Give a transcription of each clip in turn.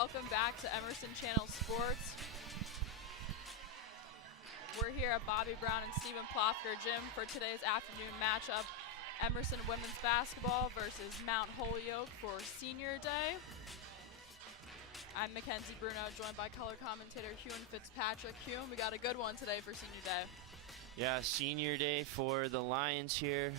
welcome back to Emerson Channel Sports. We're here at Bobbi Brown and Stephen Plofker Gym for today's afternoon matchup, Emerson women's basketball versus Mount Holyoke for Senior Day. I'm Mackenzie, Bruno, joined by color commentator Huon Fitzpatrick. Huon, we got a good one today for Senior Day. Yeah, Senior Day for the Lions here.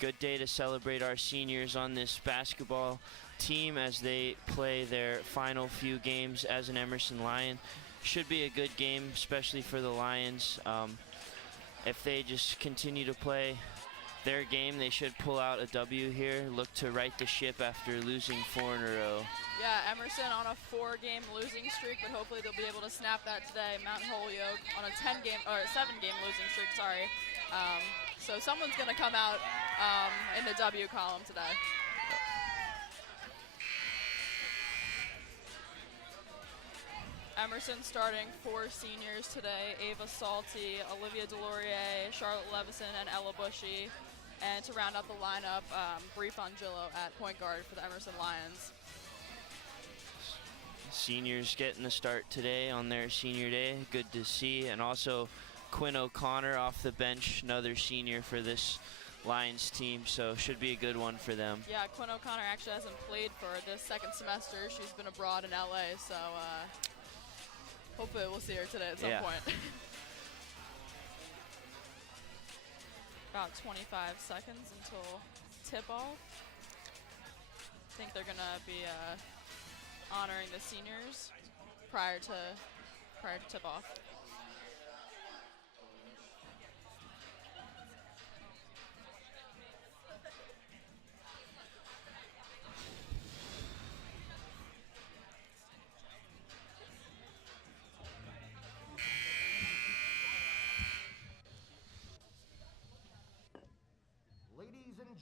Good day to celebrate our seniors on this basketball team as they play their final few games as an Emerson Lion. Should be a good game, especially for the Lions. If they just continue to play their game, they should pull out a W here, look to right the ship after losing 4 in a row. Yeah, Emerson on a 4-game losing streak, but hopefully they'll be able to snap that today. Mount Holyoke on a 7-game losing streak, sorry. So someone's going to come out in the W column today. Emerson starting 4 seniors today: Ava Salty, Olivia Delorier, Charlotte Levison, and Ella Bushy. And to round out the lineup, Bree Fongillo at point guard for the Emerson Lions. Seniors getting the start today on their Senior Day. Good to see. And also Quinn O'Connor off the bench, another senior for this Lions team, so should be a good one for them. Yeah, Quinn O'Connor actually hasn't played for this second semester. She's been abroad in LA, so hopefully we'll see her today at some point. About 25 seconds until tip-off. I think they're going to be honoring the seniors prior to tip-off.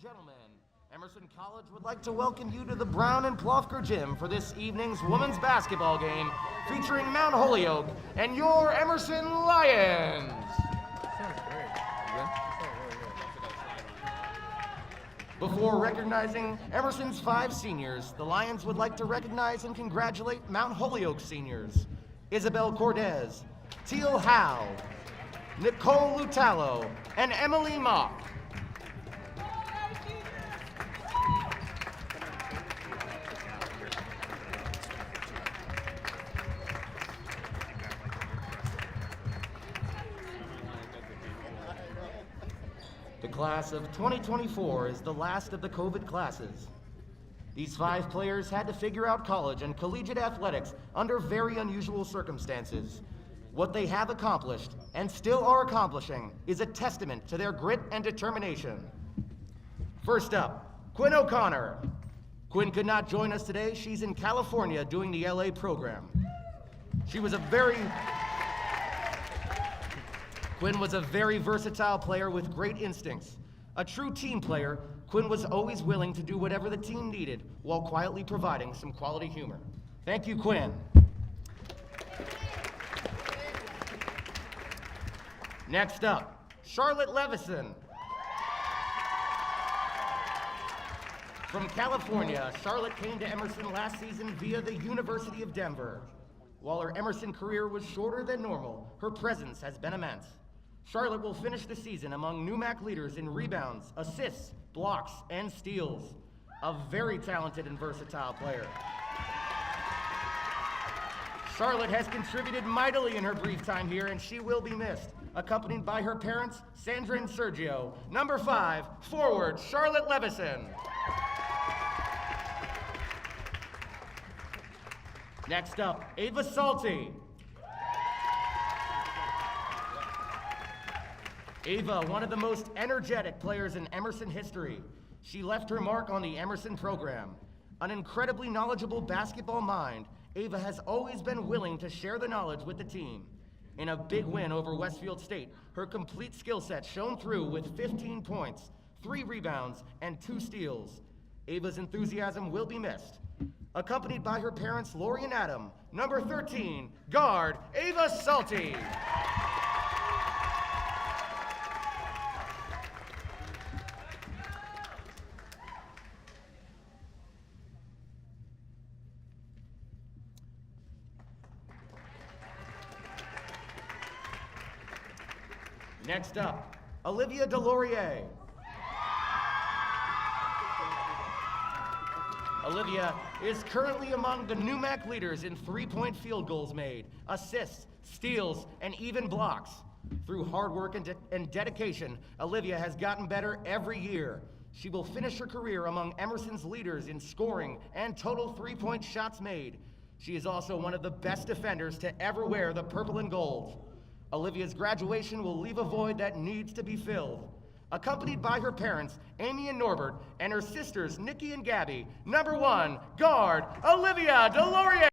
Gentlemen, Emerson College would like to welcome you to the Brown and Plofker Gym for this evening's women's basketball game featuring Mount Holyoke and your Emerson Lions. Before recognizing Emerson's 5 seniors, the Lions would like to recognize and congratulate Mount Holyoke seniors: Isabel Cordes, Teal Howe, Nicole Lutalo, and Emily Mock. The class of 2024 is the last of the COVID classes. These 5 players had to figure out college and collegiate athletics under very unusual circumstances. What they have accomplished, and still are accomplishing, is a testament to their grit and determination. First up, Quinn O'Connor. Quinn could not join us today. She's in California doing the LA program. Quinn was a very versatile player with great instincts. A true team player, Quinn was always willing to do whatever the team needed while quietly providing some quality humor. Thank you, Quinn. Next up, Charlotte Levison. From California, Charlotte came to Emerson last season via the University of Denver. While her Emerson career was shorter than normal, her presence has been immense. Charlotte will finish the season among NEWMAC leaders in rebounds, assists, blocks, and steals. A very talented and versatile player. Charlotte has contributed mightily in her brief time here, and she will be missed. Accompanied by her parents, Sandra and Sergio. Number 5, forward, Charlotte Levison. Next up, Ava Salty. Ava, one of the most energetic players in Emerson history. She left her mark on the Emerson program. An incredibly knowledgeable basketball mind, Ava has always been willing to share the knowledge with the team. In a big win over Westfield State, her complete skill set shone through with 15 points, 3 rebounds, and 2 steals. Ava's enthusiasm will be missed. Accompanied by her parents, Lori and Adam, number 13, guard, Ava Salty. Next up, Olivia Delorier. Olivia is currently among the NEWMAC leaders in three-point field goals made, assists, steals, and even blocks. Through hard work and dedication, Olivia has gotten better every year. She will finish her career among Emerson's leaders in scoring and total three-point shots made. She is also one of the best defenders to ever wear the purple and gold. Olivia's graduation will leave a void that needs to be filled. Accompanied by her parents, Amy and Norbert, and her sisters, Nikki and Gabby, number 1, guard, Olivia Delorier.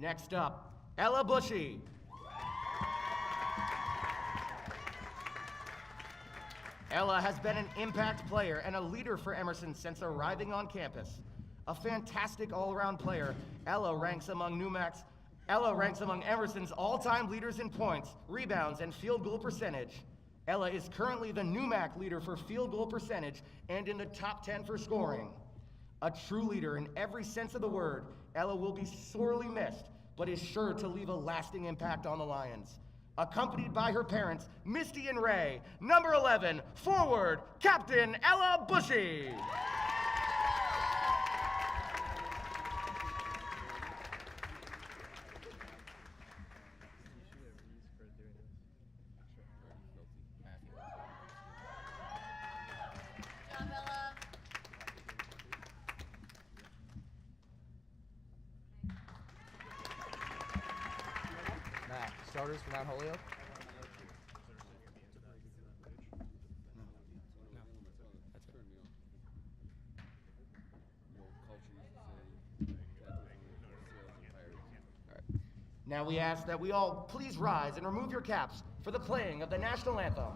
Next up, Ella Bushy. Ella has been an impact player and a leader for Emerson since arriving on campus. A fantastic all-around player, Ella ranks among Emerson's all-time leaders in points, rebounds, and field goal percentage. Ella is currently the NEWMAC leader for field goal percentage and in the top 10 for scoring. A true leader in every sense of the word, Ella will be sorely missed, but is sure to leave a lasting impact on the Lions. Accompanied by her parents, Misty and Ray, number 11, forward, Captain Ella Bushy. Starters for Mount Holyoke. Now we ask that we all please rise and remove your caps for the playing of the national anthem.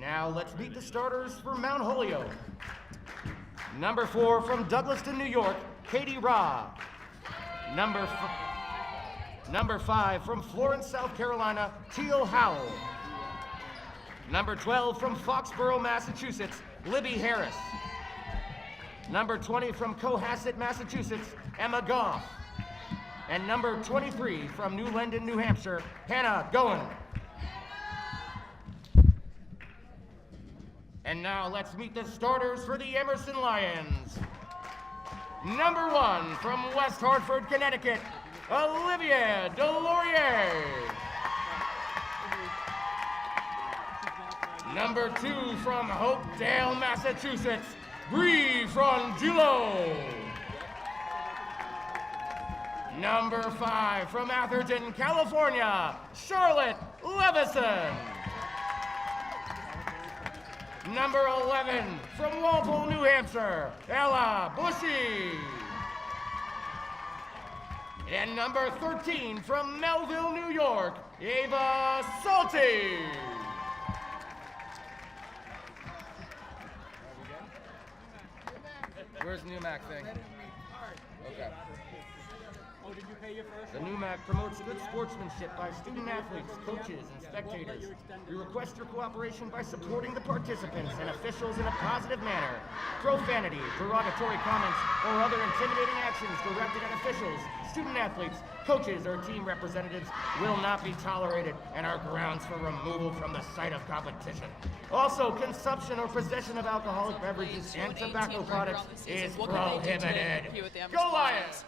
Now let's meet the starters for Mount Holyoke. Number 4 from Douglaston, New York, Katie Ra. Number 5 from Florence, South Carolina, Teal Howell. Number 12 from Foxborough, Massachusetts, Libby Harris. Number 20 from Cohasset, Massachusetts, Emma Goff. And number 23 from New London, New Hampshire, Hannah Goen. And now let's meet the starters for the Emerson Lions. Number 1 from West Hartford, Connecticut, Olivia Delorier. Number 2 from Hopedale, Massachusetts, Bree Frangillo. Number 5 from Atherton, California, Charlotte Levison. Number 11 from Walpole, New Hampshire, Ella Bushy. And number 13 from Melville, New York, Ava Salty. Where's the NEWMAC thing? Okay. Oh, did you pay your first? The NEWMAC promotes good sportsmanship by student athletes, coaches, and spectators. We request your cooperation by supporting the participants and officials in a positive manner. Profanity, derogatory comments, or other intimidating actions directed at officials, student athletes, coaches, or team representatives will not be tolerated and are grounds for removal from the site of competition. Also, consumption or possession of alcoholic beverages and tobacco products is prohibited. Go Lions!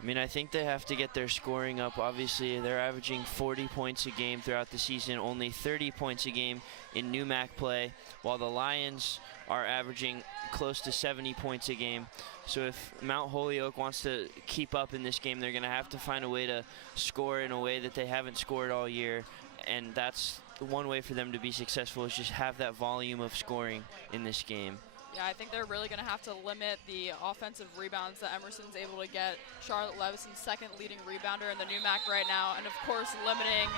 I mean, I think they have to get their scoring up. Obviously, they're averaging 40 points a game throughout the season, only 30 points a game in NEWMAC play, while the Lions are averaging close to 70 points a game. So if Mount Holyoke wants to keep up in this game, they're going to have to find a way to score in a way that they haven't scored all year, and that's the one way for them to be successful, is just have that volume of scoring in this game. Yeah, I think they're really going to have to limit the offensive rebounds that Emerson's able to get. Charlotte Levison's second leading rebounder in the NEWMAC right now, and of course limiting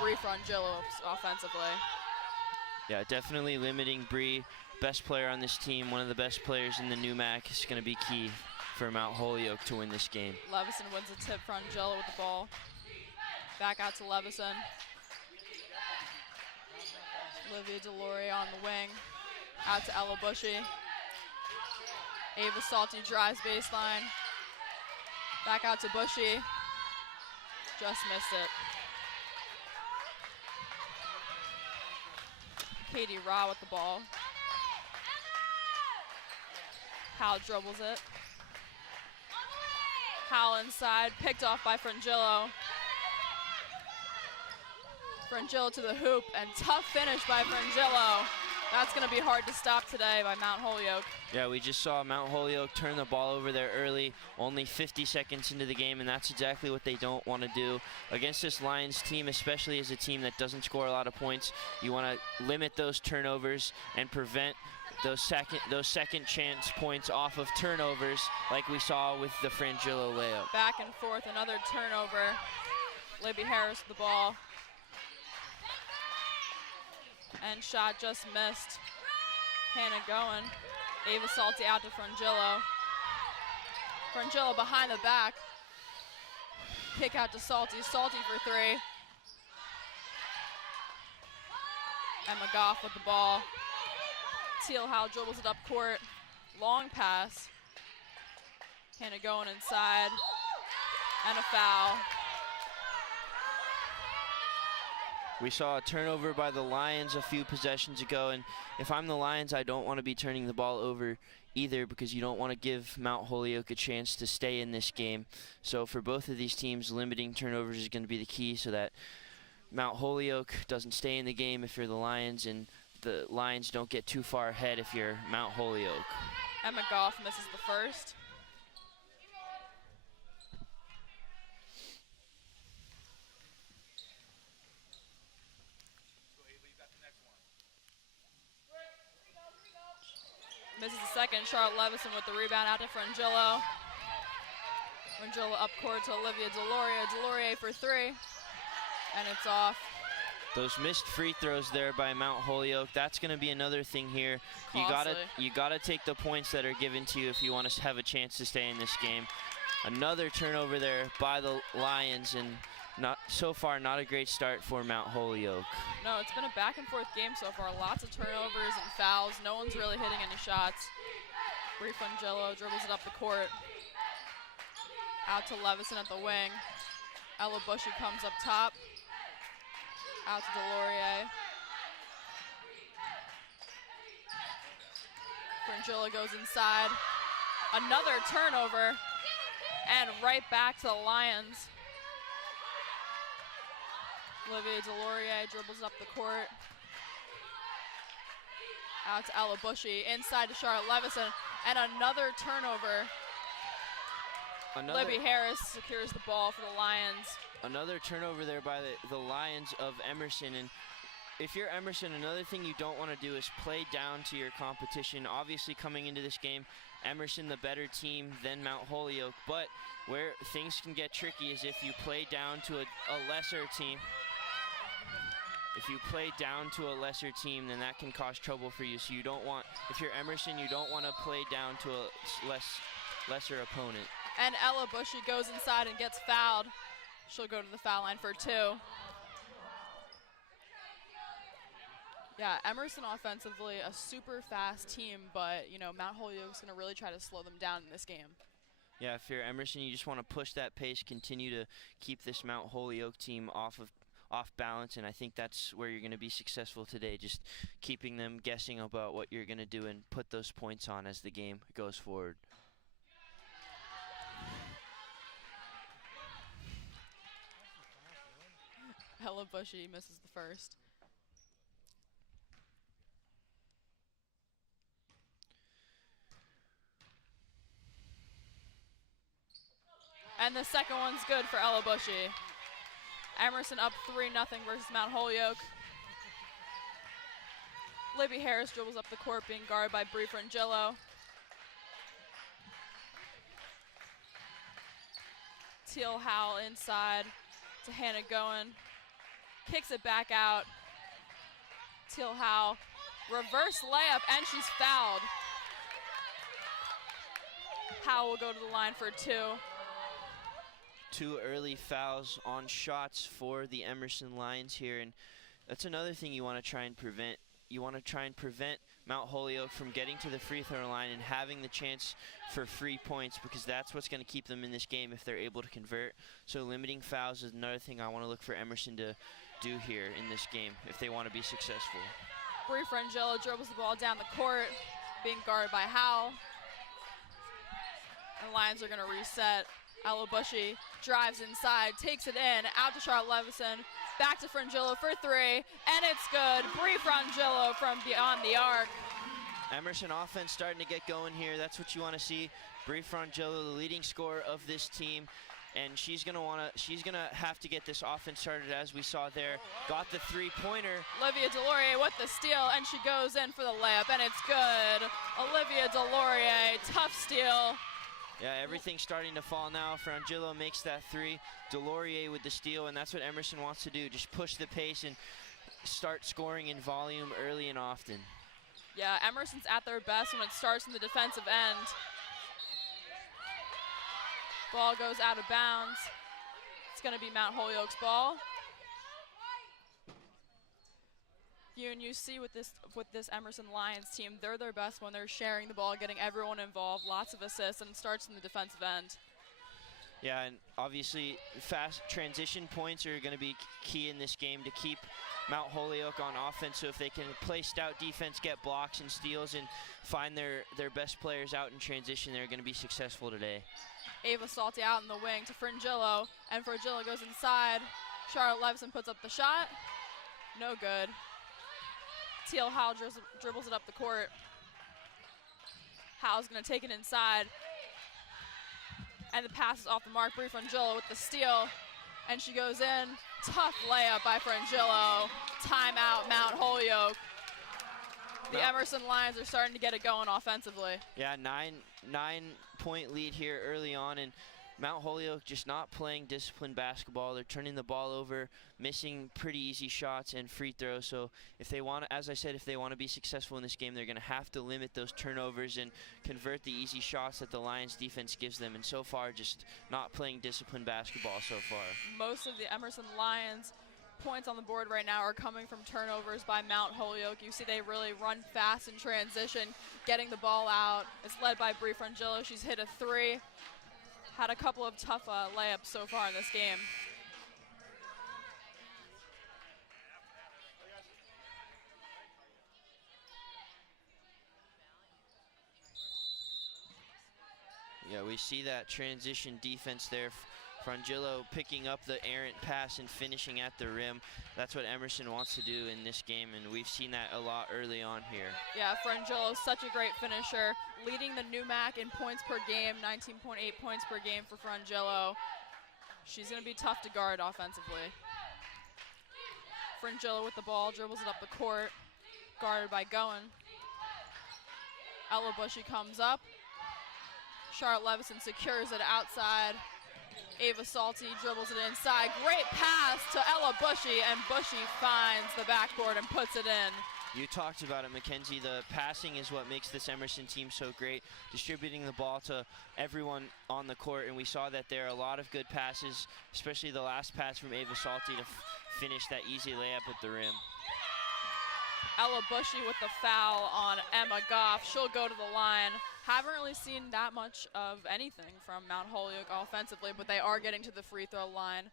Bree Frangillo offensively. Yeah, definitely limiting Bree, best player on this team, one of the best players in the NEWMAC, is going to be key for Mount Holyoke to win this game. Levison wins a tip, Frangillo with the ball. Back out to Levison. Olivia Deloria on the wing. Out to Ella Bushy. Ava Salty drives baseline. Back out to Bushy. Just missed it. Katie Raw with the ball. Howell dribbles it. Howell inside, picked off by Frangillo. Frangillo to the hoop, and tough finish by Frangillo. That's going to be hard to stop today by Mount Holyoke. Yeah, we just saw Mount Holyoke turn the ball over there early, only 50 seconds into the game, and that's exactly what they don't want to do. Against this Lions team, especially as a team that doesn't score a lot of points, you want to limit those turnovers and prevent those second chance points off of turnovers like we saw with the Frangillo layup. Back and forth, another turnover. Libby Harris with the ball. And shot just missed. Hannah going. Ava Salty out to Frangillo. Frangillo behind the back. Kick out to Salty. Salty for three. Emma Goff with the ball. Teal Howe dribbles it up court. Long pass. Hannah going inside. And a foul. We saw a turnover by the Lions a few possessions ago, and if I'm the Lions, I don't want to be turning the ball over either, because you don't want to give Mount Holyoke a chance to stay in this game. So for both of these teams, limiting turnovers is going to be the key so that Mount Holyoke doesn't stay in the game if you're the Lions, and the Lions don't get too far ahead if you're Mount Holyoke. Emma Goff misses the first. Misses the second. Charlotte Levison with the rebound out to Frangillo. Frangillo up court to Olivia Deloria. Deloria for three. And it's off. Those missed free throws there by Mount Holyoke, that's going to be another thing here. You gotta take the points that are given to you if you want to have a chance to stay in this game. Another turnover there by the Lions, and so far not a great start for Mount Holyoke. No, it's been a back and forth game so far. Lots of turnovers and fouls. No one's really hitting any shots. Bree Frangillo dribbles it up the court. Out to Levison at the wing. Ella Bushy comes up top. Out to Deloria. Frangillo goes inside. Another turnover. And right back to the Lions. Olivia Deloria dribbles up the court. Out to Ella Bushy, inside to Charlotte Levison, and another turnover. Libby Harris secures the ball for the Lions. Another turnover there by the Lions of Emerson. And if you're Emerson, another thing you don't want to do is play down to your competition. Obviously, coming into this game, Emerson the better team than Mount Holyoke, but where things can get tricky is if you play down to a lesser team. If you play down to a lesser team, then that can cause trouble for you. So you don't want, if you're Emerson, you don't want to play down to a lesser opponent. And Ella Bushy goes inside and gets fouled. She'll go to the foul line for 2. Yeah, Emerson offensively, a super fast team, but, you know, Mount Holyoke's going to really try to slow them down in this game. Yeah, if you're Emerson, you just want to push that pace, continue to keep this Mount Holyoke team off balance, and I think that's where you're going to be successful today, just keeping them guessing about what you're going to do and put those points on as the game goes forward. Ella Bushy misses the first. And the second one's good for Ella Bushy. Emerson up 3-0 versus Mount Holyoke. Libby Harris dribbles up the court, being guarded by Bree Frangillo. Teal Howell inside to Hannah Goen. Kicks it back out. Teal Howell, reverse layup, and she's fouled. Howell will go to the line for 2. 2 early fouls on shots for the Emerson Lions here, and that's another thing you want to try and prevent. You want to try and prevent Mount Holyoke from getting to the free throw line and having the chance for free points, because that's what's going to keep them in this game if they're able to convert. So limiting fouls is another thing I want to look for Emerson to do here in this game if they want to be successful. Bree Frangillo dribbles the ball down the court, being guarded by Howell. And Lions are going to reset. Ella Bushy drives inside, takes it in, out to Charlotte Levison, back to Frangillo for 3, and it's good. Bree Frangillo from beyond the arc. Emerson offense starting to get going here. That's what you want to see. Bree Frangillo, the leading scorer of this team, and she's gonna have to get this offense started, as we saw there. Got the 3-pointer. Olivia Delorier with the steal, and she goes in for the layup, and it's good. Olivia Delorier, tough steal. Yeah, everything's starting to fall now. Frangillo makes that 3. Delorier with the steal, and that's what Emerson wants to do. Just push the pace and start scoring in volume early and often. Yeah, Emerson's at their best when it starts in the defensive end. Ball goes out of bounds. It's going to be Mount Holyoke's ball. You see with this Emerson Lions team, they're their best when they're sharing the ball, getting everyone involved, lots of assists, and it starts in the defensive end. Yeah, and obviously fast transition points are going to be key in this game to keep Mount Holyoke on offense. So if they can play stout defense, get blocks and steals, and find their best players out in transition, they're going to be successful today. Ava Salty out in the wing to Frangillo, and Frangillo goes inside. Charlotte Levison puts up the shot. No good. Teal Howell dribbles it up the court. Howell's going to take it inside. And the pass is off the mark. Bree Frangillo with the steal. And she goes in. Tough layup by Frangillo. Timeout, Mount Holyoke. The Emerson Lions are starting to get it going offensively. Yeah, nine-point lead here early on, and Mount Holyoke just not playing disciplined basketball. They're turning the ball over, missing pretty easy shots and free throws. So if they want to, as I said, if they want to be successful in this game, they're going to have to limit those turnovers and convert the easy shots that the Lions defense gives them. And so far, just not playing disciplined basketball so far. Most of the Emerson Lions points on the board right now are coming from turnovers by Mount Holyoke. You see they really run fast in transition, getting the ball out. It's led by Bree Frangillo. She's hit a 3. Had a couple of tough layups so far in this game. Yeah, we see that transition defense there Frangillo picking up the errant pass and finishing at the rim. That's what Emerson wants to do in this game, and we've seen that a lot early on here. Yeah, Frangillo is such a great finisher, leading the NEWMAC in points per game, 19.8 points per game for Frangillo. She's going to be tough to guard offensively. Frangillo with the ball, dribbles it up the court, guarded by Goen. Ella Bushy comes up. Charlotte Levison secures it outside. Ava Salty dribbles it inside. Great pass to Ella Bushy, and Bushy finds the backboard and puts it in. You talked about it, Mackenzie. The passing is what makes this Emerson team so great, distributing the ball to everyone on the court, and we saw that there are a lot of good passes, especially the last pass from Ava Salty to finish that easy layup at the rim. Ella Bushy with the foul on Emma Goff. She'll go to the line. Haven't really seen that much of anything from Mount Holyoke offensively, but they are getting to the free throw line.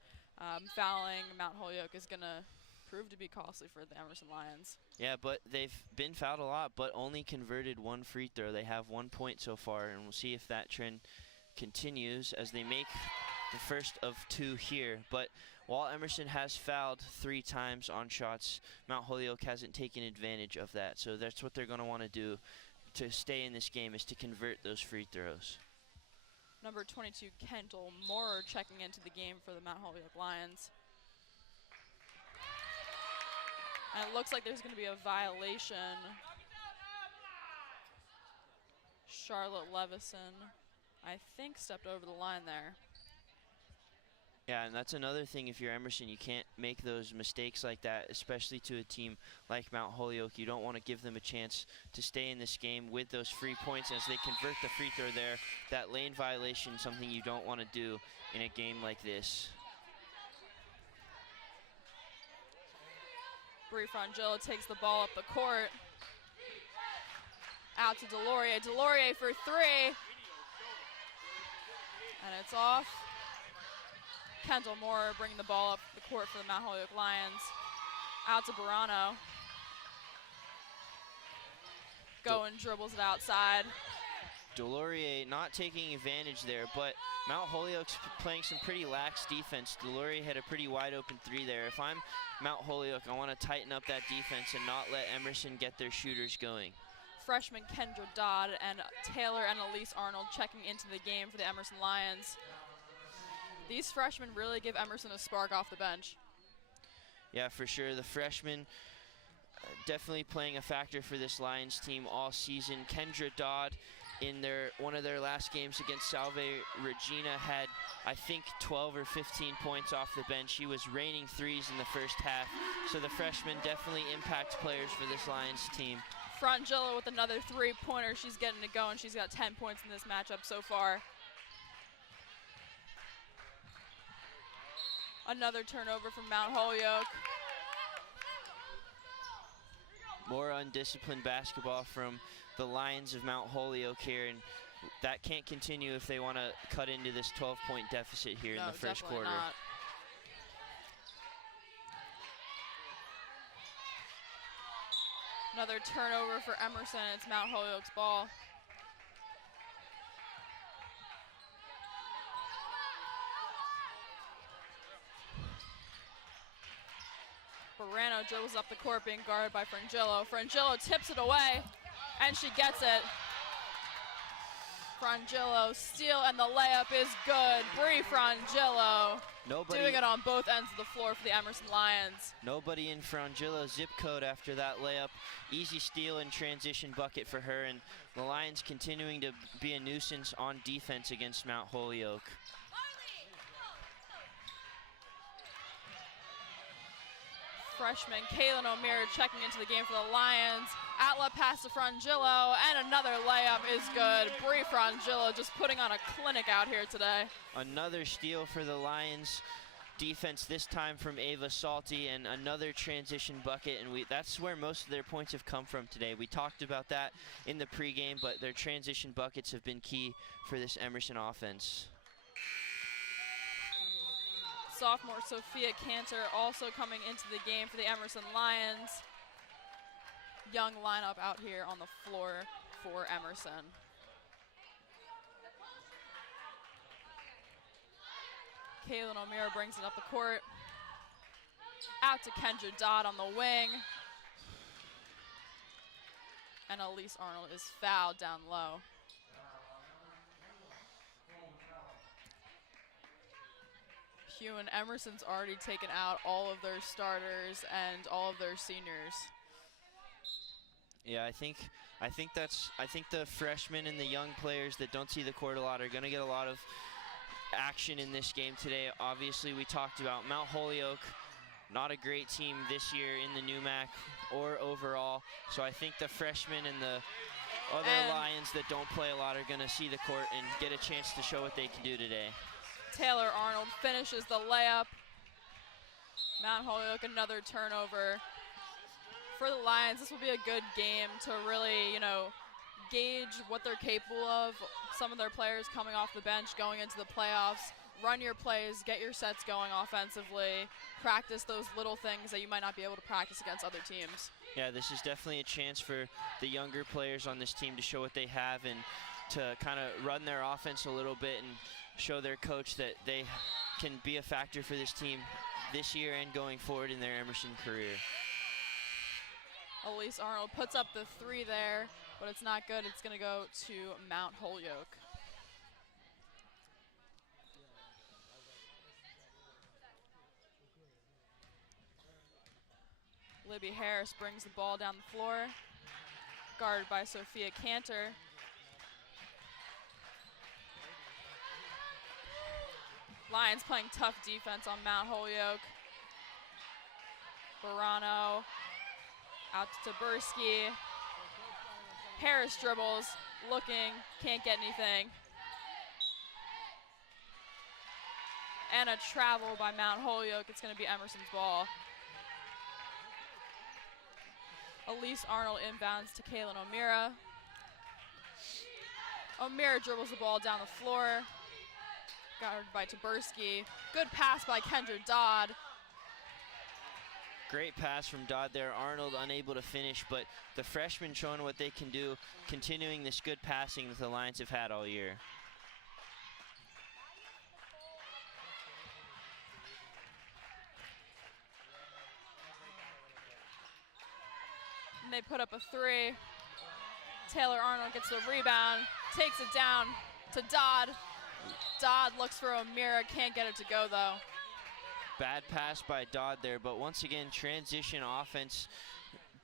Fouling Mount Holyoke is going to prove to be costly for the Emerson Lions. Yeah, but they've been fouled a lot, but only converted one free throw. They have 1 point so far, and we'll see if that trend continues as they make the first of 2 here. But while Emerson has fouled 3 times on shots, Mount Holyoke hasn't taken advantage of that. So that's what they're going to want to do to stay in this game, is to convert those free throws. Number 22, Kendall Moore, checking into the game for the Mount Holyoke Lions. And it looks like there's going to be a violation. Charlotte Levison, I think, stepped over the line there. Yeah, and that's another thing. If you're Emerson, you can't make those mistakes like that, especially to a team like Mount Holyoke. You don't want to give them a chance to stay in this game with those free points as they convert the free throw there. That lane violation, something you don't want to do in a game like this. Bree Frangillo takes the ball up the court. Out to Delorier. Delorier for 3. And it's off. Kendall Moore bringing the ball up the court for the Mount Holyoke Lions. Out to Bruno. Goen dribbles it outside. Delorier not taking advantage there, but Mount Holyoke's playing some pretty lax defense. Delorier had a pretty wide open 3 there. If I'm Mount Holyoke, I want to tighten up that defense and not let Emerson get their shooters going. Freshman Kendra Dodd and Taylor and Elise Arnold checking into the game for the Emerson Lions. These freshmen really give Emerson a spark off the bench. Yeah, for sure. The freshmen definitely playing a factor for this Lions team all season. Kendra Dodd, in one of their last games against Salve Regina, had, I think, 12 or 15 points off the bench. She was raining 3s in the first half. So the freshmen definitely impact players for this Lions team. Frangillo with another 3-pointer. She's getting it going. She's got 10 points in this matchup so far. Another turnover from Mount Holyoke. More undisciplined basketball from the Lions of Mount Holyoke here, and that can't continue if they want to cut into this 12-point deficit here in the first quarter. Not. Another turnover for Emerson. It's Mount Holyoke's ball. Barano dribbles up the court, being guarded by Frangillo. Frangillo tips it away, and she gets it. Frangillo steal, and the layup is good. Bree Frangillo doing it on both ends of the floor for the Emerson Lions. Nobody in Frangillo's zip code after that layup. Easy steal and transition bucket for her, and the Lions continuing to be a nuisance on defense against Mount Holyoke. Freshman Kaylin O'Meara checking into the game for the Lions. Outlet pass to Frangillo, and another layup is good. Bree Frangillo just putting on a clinic out here today. Another steal for the Lions defense, this time from Ava Salty, and another transition bucket, and that's where most of their points have come from today. We talked about that in the pregame, but their transition buckets have been key for this Emerson offense. Sophomore Sophia Cantor also coming into the game for the Emerson Lions. Young lineup out here on the floor for Emerson. Kaylin O'Meara brings it up the court. Out to Kendra Dodd on the wing. And Elise Arnold is fouled down low. Huon Emerson's already taken out all of their starters and all of their seniors. Yeah, I think the freshmen and the young players that don't see the court a lot are going to get a lot of action in this game today. Obviously, we talked about Mount Holyoke, not a great team this year in the NEWMAC or overall. So I think the freshmen and the other Lions that don't play a lot are going to see the court and get a chance to show what they can do today. Taylor Arnold finishes the layup. Mount Holyoke, another turnover. For the Lions, this will be a good game to really, gauge what they're capable of. Some of their players coming off the bench, going into the playoffs. Run your plays, get your sets going offensively. Practice those little things that you might not be able to practice against other teams. Yeah, this is definitely a chance for the younger players on this team to show what they have and to kind of run their offense a little bit and show their coach that they can be a factor for this team this year and going forward in their Emerson career. Elise Arnold puts up the three there, but it's not good. It's going to go to Mount Holyoke. Libby Harris brings the ball down the floor, guarded by Sophia Cantor. Lions playing tough defense on Mount Holyoke. Bruno out to Jaworski. Harris dribbles, looking, can't get anything. And a travel by Mount Holyoke. It's going to be Emerson's ball. Elise Arnold inbounds to Kaylin O'Meara. O'Meara dribbles the ball down the floor. Guarded by Jaworski. Good pass by Kendra Dodd. Great pass from Dodd there. Arnold unable to finish, but the freshmen showing what they can do, continuing this good passing that the Lions have had all year. And they put up a three. Taylor Arnold gets the rebound, takes it down to Dodd. Dodd looks for O'Meara, can't get it to go though. Bad pass by Dodd there, but once again, transition offense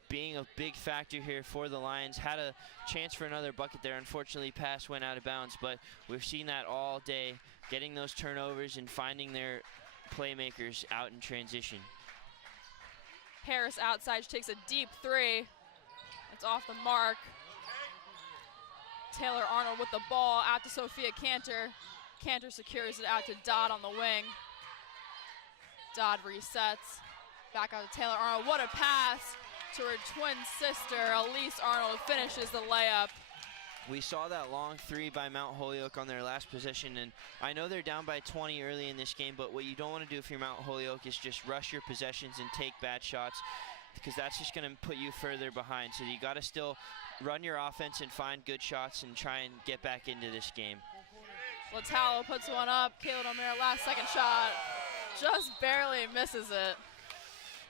being a big factor here for the Lions. Had a chance for another bucket there. Unfortunately, pass went out of bounds, but we've seen that all day, getting those turnovers and finding their playmakers out in transition. Harris outside, she takes a deep three. It's off the mark. Taylor Arnold with the ball, out to Sophia Cantor. Cantor secures it out to Dodd on the wing. Dodd resets. Back out to Taylor Arnold. What a pass to her twin sister. Elise Arnold finishes the layup. We saw that long three by Mount Holyoke on their last possession, and I know they're down by 20 early in this game, but what you don't want to do if you're Mount Holyoke is just rush your possessions and take bad shots, because that's just going to put you further behind. So you got to still run your offense and find good shots and try and get back into this game. Latalo puts one up. Kaylin O'Meara, last second shot. Just barely misses it.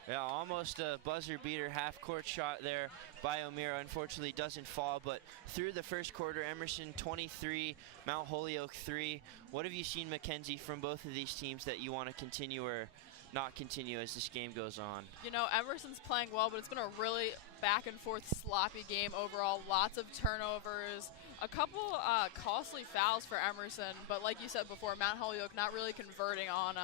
Yeah, almost a buzzer beater half-court shot there by O'Meara. Unfortunately, doesn't fall, but through the first quarter, Emerson 23, Mount Holyoke 3. What have you seen, Mackenzie, from both of these teams that you want to continue or not continue as this game goes on? You know, Emerson's playing well, but it's been a really back-and-forth sloppy game overall. Lots of turnovers, a couple costly fouls for Emerson, but like you said before, Mount Holyoke not really converting on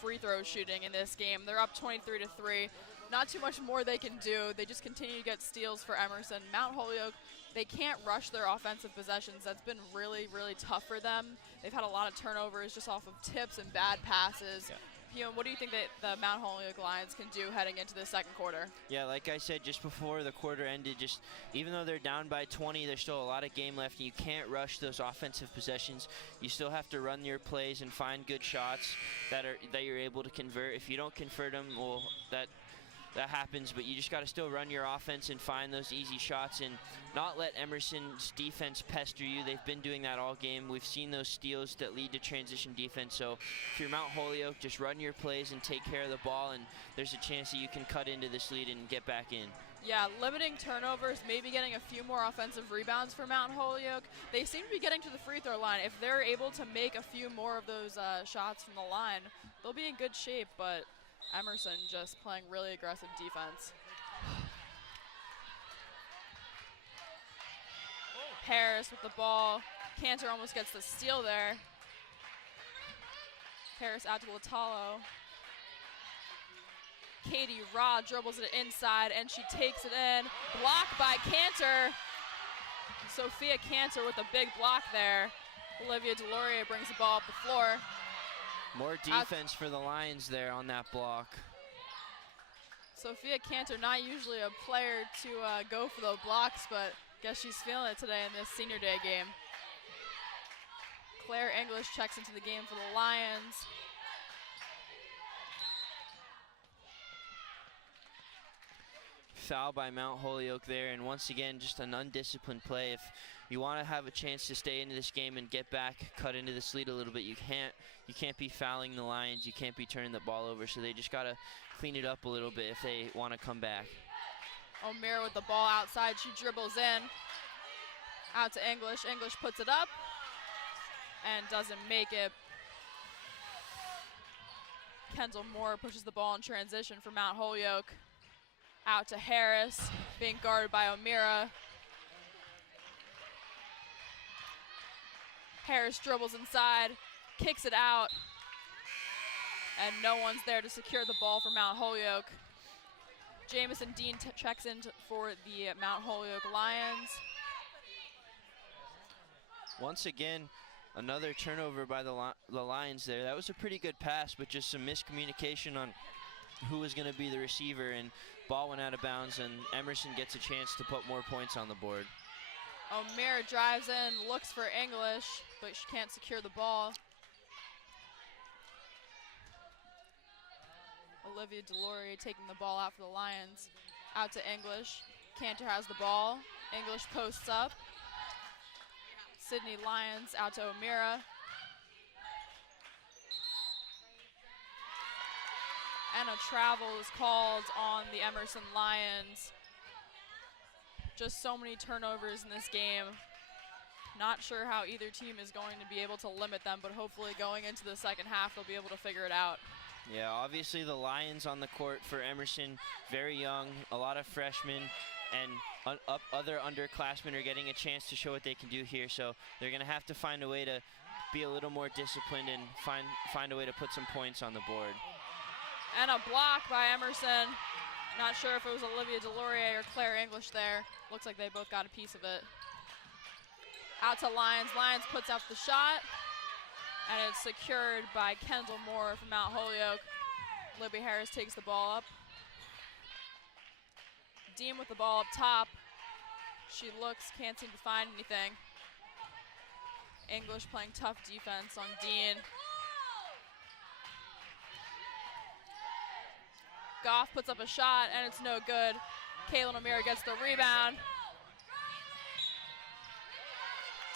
free throw shooting in this game. They're up 23-3. Not too much more they can do. They just continue to get steals for Emerson. Mount Holyoke, they can't rush their offensive possessions. That's been really, really tough for them. They've had a lot of turnovers just off of tips and bad passes. Yeah. Huon, what do you think that the Mount Holyoke Lions can do heading into the second quarter? Yeah, like I said just before the quarter ended, just even though they're down by 20, there's still a lot of game left, and you can't rush those offensive possessions. You still have to run your plays and find good shots that you're able to convert. If you don't convert them, well, that happens, but you just got to still run your offense and find those easy shots and not let Emerson's defense pester you. They've been doing that all game. We've seen those steals that lead to transition defense. So if you're Mount Holyoke, just run your plays and take care of the ball, and there's a chance that you can cut into this lead and get back in. Yeah, limiting turnovers, maybe getting a few more offensive rebounds for Mount Holyoke. They seem to be getting to the free throw line. If they're able to make a few more of those shots from the line, they'll be in good shape, but Emerson just playing really aggressive defense. Harris with the ball. Cantor almost gets the steal there. Harris out to Latalo. Katie Rod dribbles it inside, and she takes it in. Blocked by Cantor. Sophia Cantor with a big block there. Olivia Delorier brings the ball up the floor. More defense for the Lions there on that block. Sophia Cantor, not usually a player to go for the blocks, but guess she's feeling it today in this senior day game. Claire English checks into the game for the Lions. Foul by Mount Holyoke there, and once again, just an undisciplined play. If you want to have a chance to stay into this game and get back, cut into this lead a little bit, you can't be fouling the Lions. You can't be turning the ball over, so they just got to clean it up a little bit if they want to come back. O'Meara with the ball outside. She dribbles in. Out to English. English puts it up and doesn't make it. Kendall Moore pushes the ball in transition for Mount Holyoke. Out to Harris, being guarded by O'Meara. Harris dribbles inside, kicks it out, and no one's there to secure the ball for Mount Holyoke. Jamison Dean checks in for the Mount Holyoke Lions. Once again, another turnover by the Lions there. That was a pretty good pass, but just some miscommunication on who was going to be the receiver, and ball went out of bounds, and Emerson gets a chance to put more points on the board. O'Meara drives in, looks for English, but she can't secure the ball. Olivia Delorier taking the ball out for the Lions. Out to English. Cantor has the ball. English posts up. Sydney Lyons out to O'Meara. And a travel is called on the Emerson Lions. Just so many turnovers in this game. Not sure how either team is going to be able to limit them, but hopefully going into the second half, they'll be able to figure it out. Yeah, obviously the Lions on the court for Emerson, very young, a lot of freshmen, and other underclassmen are getting a chance to show what they can do here, so they're going to have to find a way to be a little more disciplined and find a way to put some points on the board. And a block by Emerson. Not sure if it was Olivia Delorier or Claire English there. Looks like they both got a piece of it. Out to Lyons. Lyons puts up the shot, and it's secured by Kendall Moore from Mount Holyoke. Libby Harris takes the ball up. Dean with the ball up top. She looks, can't seem to find anything. English playing tough defense on Dean. Goff puts up a shot, and it's no good. Kaylin O'Meara gets the rebound.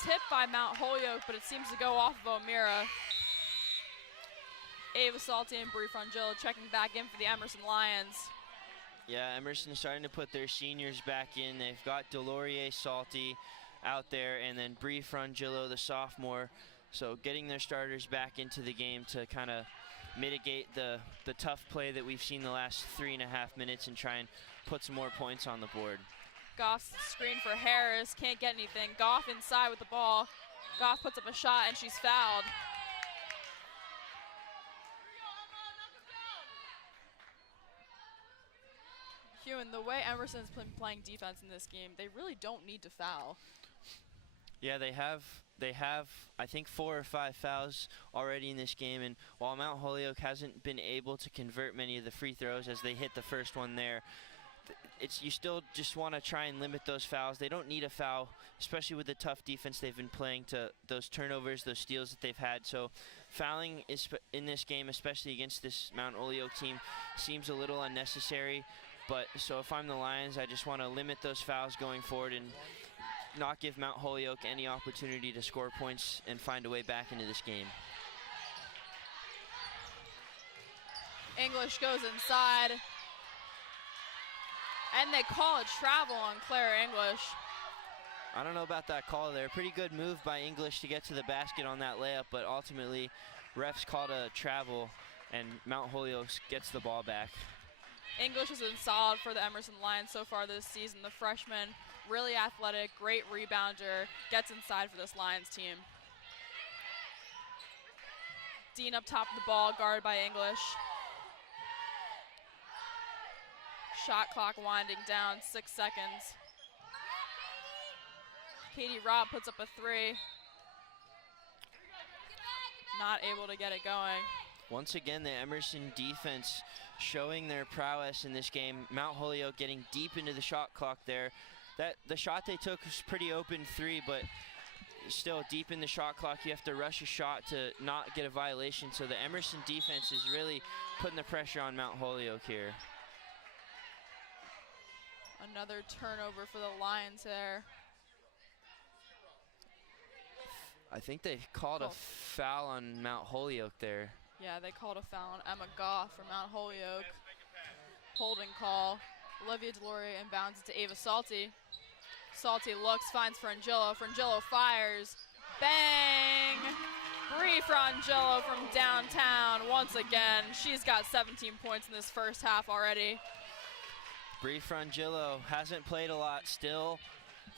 Tipped by Mount Holyoke, but it seems to go off of O'Meara. Ava Salty and Bree Frangillo checking back in for the Emerson Lions. Yeah, Emerson starting to put their seniors back in. They've got Delorier Salty out there, and then Bree Frangillo, the sophomore. So getting their starters back into the game to kind of mitigate the tough play that we've seen the last 3.5 minutes and try and put some more points on the board. Goff's screen for Harris, can't get anything. Goff inside with the ball. Goff puts up a shot, and she's fouled. Huon, the way Emerson's been playing defense in this game, they really don't need to foul. Yeah, they have, I think, 4 or 5 fouls already in this game, and while Mount Holyoke hasn't been able to convert many of the free throws as they hit the first one there, you still just want to try and limit those fouls. They don't need a foul, especially with the tough defense they've been playing, to those turnovers, those steals that they've had. So fouling is in this game, especially against this Mount Holyoke team, seems a little unnecessary. But so if I'm the Lions, I just want to limit those fouls going forward and not give Mount Holyoke any opportunity to score points and find a way back into this game. English goes inside. And they call a travel on Claire English. I don't know about that call there. Pretty good move by English to get to the basket on that layup, but ultimately refs called a travel and Mount Holyoke gets the ball back. English has been solid for the Emerson Lions so far this season. The freshman, really athletic, great rebounder, gets inside for this Lions team. Dean up top of the ball, guarded by English. Shot clock winding down, 6 seconds. Katie Robb puts up a 3. Not able to get it going. Once again, the Emerson defense showing their prowess in this game. Mount Holyoke getting deep into the shot clock there. The shot they took was pretty open 3, but still deep in the shot clock. You have to rush a shot to not get a violation. So the Emerson defense is really putting the pressure on Mount Holyoke here. Another turnover for the Lions there. I think they called a foul on Mount Holyoke there. Yeah, they called a foul on Emma Goff for Mount Holyoke. Holding call. Olivia Delorier inbounds it to Ava Salty. Salty looks, finds Frangillo. Frangillo fires. Bang! Bree Frangillo from downtown once again. She's got 17 points in this first half already. Bree Frangillo hasn't played a lot, still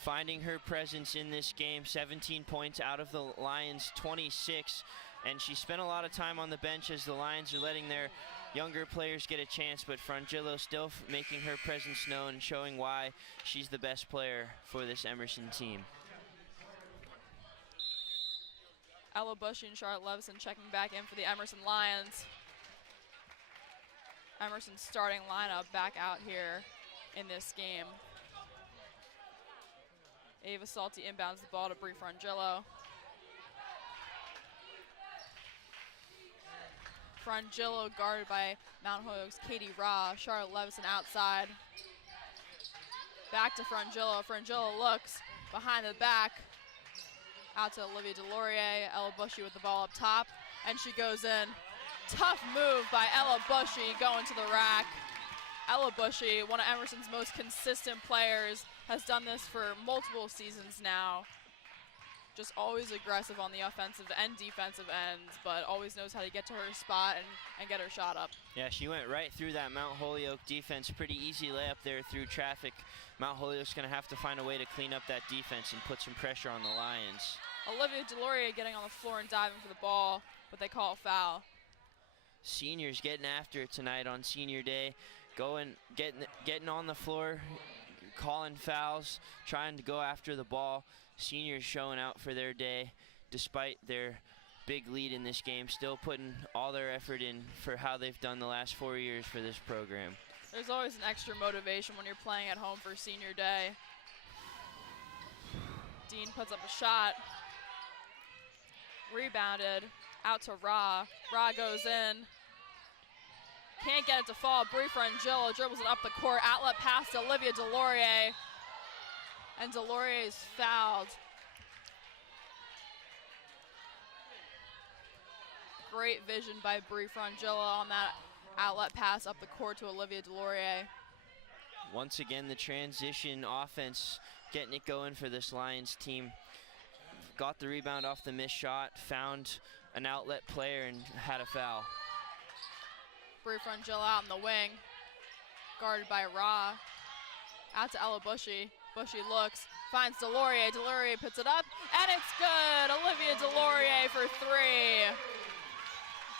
finding her presence in this game. 17 points out of the Lions' 26, and she spent a lot of time on the bench as the Lions are letting their younger players get a chance, but Frangillo still making her presence known, showing why she's the best player for this Emerson team. Ella Bushy and Charlotte Levison checking back in for the Emerson Lions. Emerson's starting lineup back out here in this game. Ava Salty inbounds the ball to Bree Frangillo. Frangillo guarded by Mount Holyoke's Katie Raw. Charlotte Levison outside. Back to Frangillo. Frangillo looks behind the back. Out to Olivia Delorier. Ella Bushy with the ball up top. And she goes in. Tough move by Ella Bushy going to the rack. Ella Bushy, one of Emerson's most consistent players, has done this for multiple seasons now. Just always aggressive on the offensive and defensive ends, but always knows how to get to her spot and get her shot up. Yeah, she went right through that Mount Holyoke defense. Pretty easy layup there through traffic. Mount Holyoke's going to have to find a way to clean up that defense and put some pressure on the Lions. Olivia Delorier getting on the floor and diving for the ball, but they call a foul. Seniors getting after it tonight on senior day, getting on the floor, calling fouls, trying to go after the ball. Seniors showing out for their day despite their big lead in this game, still putting all their effort in for how they've done the last 4 years for this program. There's always an extra motivation when you're playing at home for senior day. Dean puts up a shot. Rebounded out to Ra. Ra goes in. Can't get it to fall. Bree Frangillo dribbles it up the court. Outlet pass to Olivia Delorier. And Delorier is fouled. Great vision by Bree Frangillo on that outlet pass up the court to Olivia Delorier. Once again, the transition offense getting it going for this Lions team. Got the rebound off the missed shot, found an outlet player and had a foul. Bree Frangillo out in the wing, guarded by Ra. Out to Ella Bushy. Bushy looks, finds Delorier. Delorier puts it up, and it's good. Olivia Delorier for 3.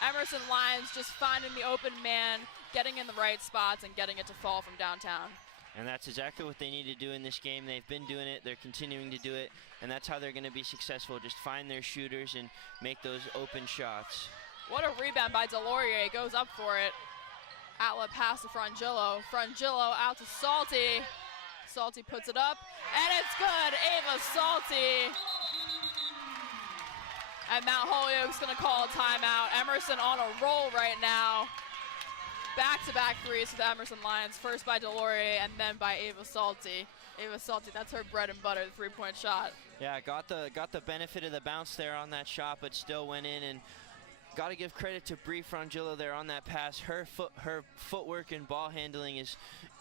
Emerson Lions just finding the open man, getting in the right spots, and getting it to fall from downtown. And that's exactly what they need to do in this game. They've been doing it, they're continuing to do it, and that's how they're going to be successful. Just find their shooters and make those open shots. What a rebound by Delorier, goes up for it. Outlet pass to Frangillo. Frangillo out to Salty. Salty puts it up, and it's good. Ava Salty. And Mount Holyoke's gonna call a timeout. Emerson on a roll right now. Back-to-back threes for the Emerson Lions, first by Delory and then by Ava Salty. Ava Salty, that's her bread and butter, the three-point shot. Yeah, got the benefit of the bounce there on that shot, but still went in. And got to give credit to Bree Frangillo there on that pass. Her footwork and ball handling is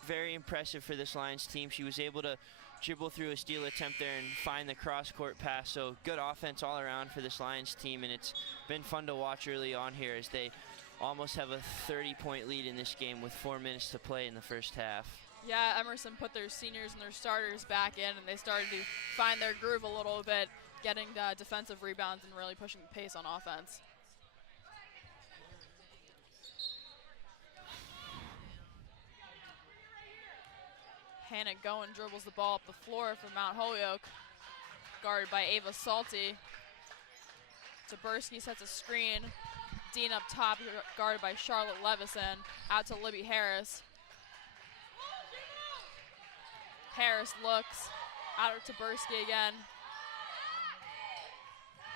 very impressive for this Lions team. She was able to dribble through a steal attempt there and find the cross-court pass. So good offense all around for this Lions team, and it's been fun to watch early on here as they almost have a 30-point lead in this game with 4 minutes to play in the first half. Yeah, Emerson put their seniors and their starters back in, and they started to find their groove a little bit, getting defensive rebounds and really pushing the pace on offense. Hannah Goen dribbles the ball up the floor for Mount Holyoke, guarded by Ava Salty. Jaworski sets a screen. Dean up top, guarded by Charlotte Levison. Out to Libby Harris. Harris looks, out to Jaworski again.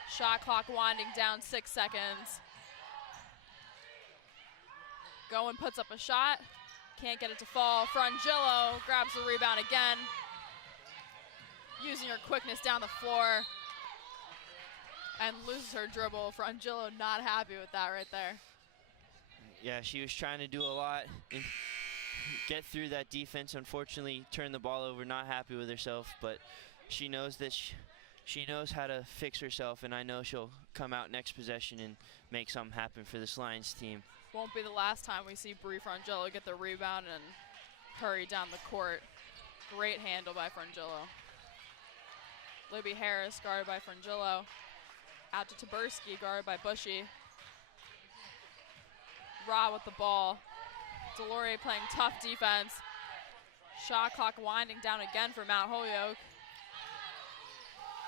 Shot clock winding down, 6 seconds. Goen puts up a shot, can't get it to fall. Frangillo grabs the rebound again, using her quickness down the floor, and loses her dribble. Frangillo not happy with that right there. Yeah, she was trying to do a lot and get through that defense. Unfortunately, turned the ball over, not happy with herself, but she knows that she knows how to fix herself, and I know she'll come out next possession and make something happen for this Lions team. Won't be the last time we see Bree Frangillo get the rebound and hurry down the court. Great handle by Frangillo. Libby Harris guarded by Frangillo. Out to Jaworski, guarded by Bushy. Ra with the ball. Delory playing tough defense. Shot clock winding down again for Mount Holyoke.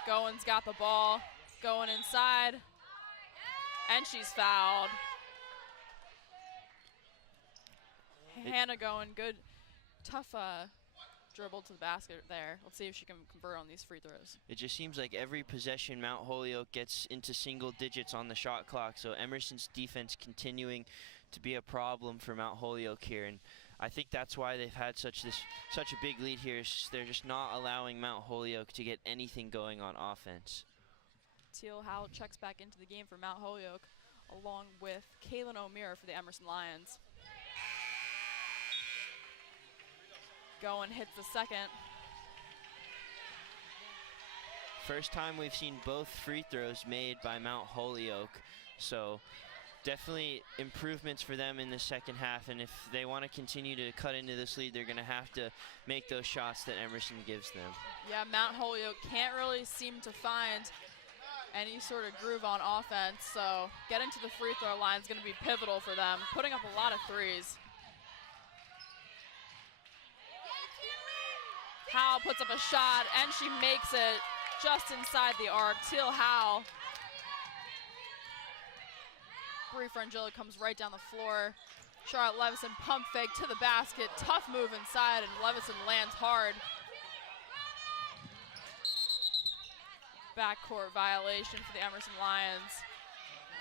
Goen's got the ball, going inside, and she's fouled. Hannah Goen, good, tough dribble to the basket there. Let's see if she can convert on these free throws. It just seems like every possession Mount Holyoke gets into single digits on the shot clock, so Emerson's defense continuing to be a problem for Mount Holyoke here, and I think that's why they've had such a big lead here. They're just not allowing Mount Holyoke to get anything going on offense. Teal Howell checks back into the game for Mount Holyoke, along with Kaylin O'Meara for the Emerson Lions. Goen hits the second. First time we've seen both free throws made by Mount Holyoke, so definitely improvements for them in the second half, and if they want to continue to cut into this lead, they're going to have to make those shots that Emerson gives them. Yeah, Mount Holyoke can't really seem to find any sort of groove on offense, so getting to the free throw line is going to be pivotal for them, putting up a lot of threes. Howell puts up a shot, and she makes it just inside the arc. Teal Howell. Bree Frangillo comes right down the floor. Charlotte Levison pump fake to the basket. Tough move inside, and Levison lands hard. Backcourt violation for the Emerson Lions.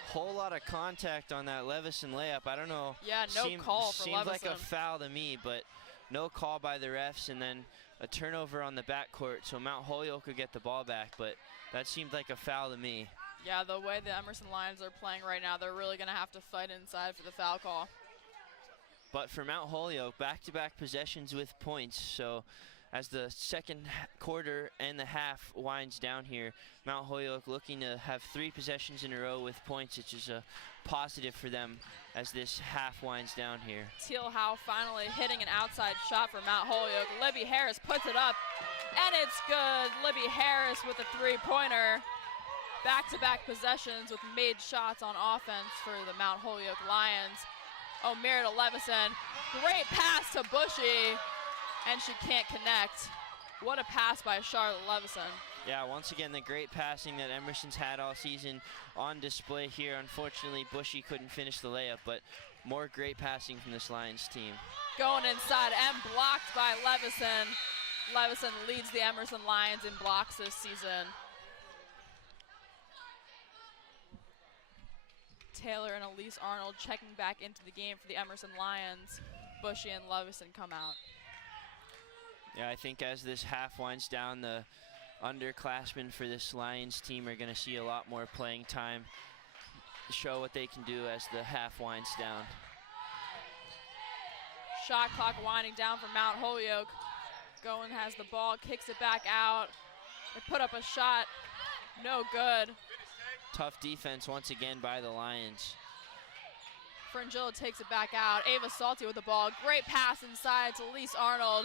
Whole lot of contact on that Levison layup. I don't know. Yeah, no call for seemed Levison. Like a foul to me, but no call by the refs, and then a turnover on the backcourt, so Mount Holyoke could get the ball back, but that seemed like a foul to me. Yeah, the way the Emerson Lions are playing right now, they're really going to have to fight inside for the foul call. But for Mount Holyoke, back-to-back possessions with points, so as the second quarter and the half winds down here, Mount Holyoke looking to have 3 possessions in a row with points, which is a positive for them as this half winds down here. Teal Howe finally hitting an outside shot for Mount Holyoke. Libby Harris puts it up, and it's good. Libby Harris with a 3-pointer. Back-to-back possessions with made shots on offense for the Mount Holyoke Lions. O'Meara to Levison. Great pass to Bushy, and she can't connect. What a pass by Charlotte Levison. Yeah, once again, the great passing that Emerson's had all season on display here. Unfortunately, Bushy couldn't finish the layup, but more great passing from this Lions team. Going inside and blocked by Levison. Levison leads the Emerson Lions in blocks this season. Taylor and Elise Arnold checking back into the game for the Emerson Lions. Bushy and Levison come out. Yeah, I think as this half winds down, the underclassmen for this Lions team are going to see a lot more playing time, show what they can do as the half winds down. Shot clock winding down for Mount Holyoke. Goen has the ball, kicks it back out. They put up a shot, no good. Tough defense once again by the Lions. Frangillo takes it back out. Ava Salty with the ball. Great pass inside to Elise Arnold.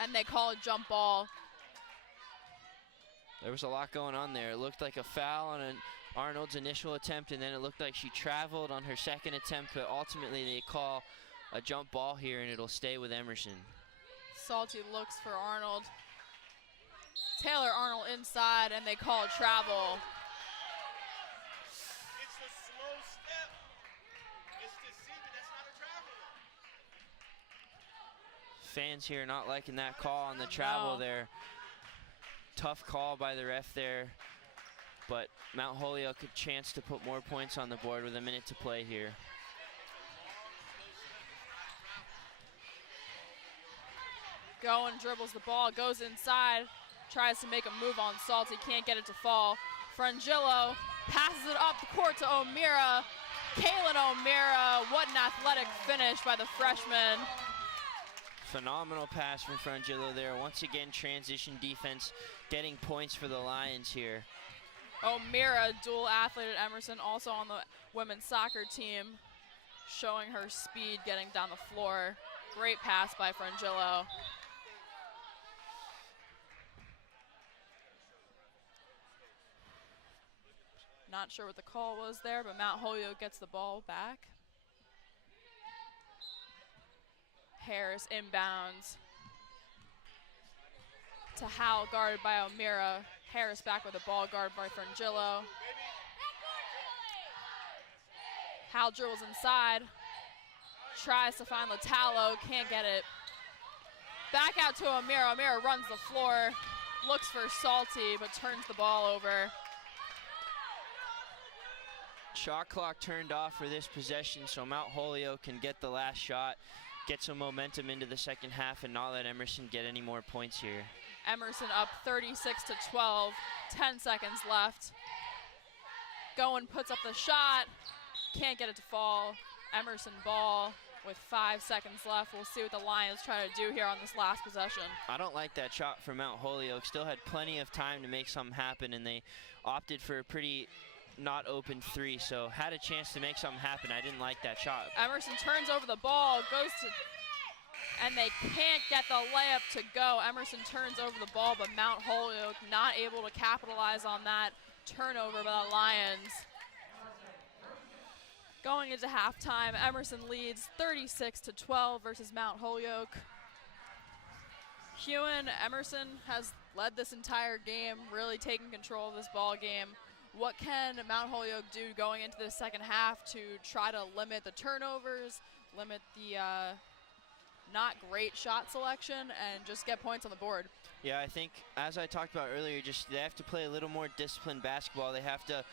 And they call a jump ball. There was a lot going on there. It looked like a foul on Arnold's initial attempt, and then it looked like she traveled on her second attempt, but ultimately they call a jump ball here, and it'll stay with Emerson. Salty looks for Arnold. Taylor Arnold inside, and they call a travel. It's the slow step. It's deceiving. That's not a travel. Fans here not liking that call on the travel there. Tough call by the ref there, but Mount Holyoke a chance to put more points on the board with a minute to play here. Goen dribbles the ball, goes inside, tries to make a move on Salty, can't get it to fall. Frangillo passes it up the court to O'Meara. Kaylin O'Meara, what an athletic finish by the freshman. Phenomenal pass from Frangillo there. Once again, transition defense getting points for the Lions here. O'Meara, dual athlete at Emerson, also on the women's soccer team, showing her speed getting down the floor. Great pass by Frangillo. Not sure what the call was there, but Mount Holyoke gets the ball back. Harris inbounds to Howell, guarded by O'Meara. Harris back with the ball, guarded by Frangillo. Howell dribbles inside, tries to find Latalo, can't get it. Back out to O'Meara. O'Meara runs the floor, looks for Salty, but turns the ball over. Shot clock turned off for this possession, so Mount Holyoke can get the last shot, get some momentum into the second half, and not let Emerson get any more points here. Emerson up 36-12, 10 seconds left. Goen puts up the shot, can't get it to fall. Emerson ball with 5 seconds left. We'll see what the Lions try to do here on this last possession. I don't like that shot from Mount Holyoke. Still had plenty of time to make something happen, and they opted for a pretty not open three, so had a chance to make something happen. I didn't like that shot. Emerson turns over the ball, goes to, and they can't get the layup to go. Emerson turns over the ball, but Mount Holyoke not able to capitalize on that turnover by the Lions. Going into halftime, Emerson leads 36-12 versus Mount Holyoke. Huon, Emerson has led this entire game, really taking control of this ball game. What can Mount Holyoke do going into the second half to try to limit the turnovers, limit the not great shot selection, and just get points on the board? Yeah, I think, as I talked about earlier, just they have to play a little more disciplined basketball. They have to,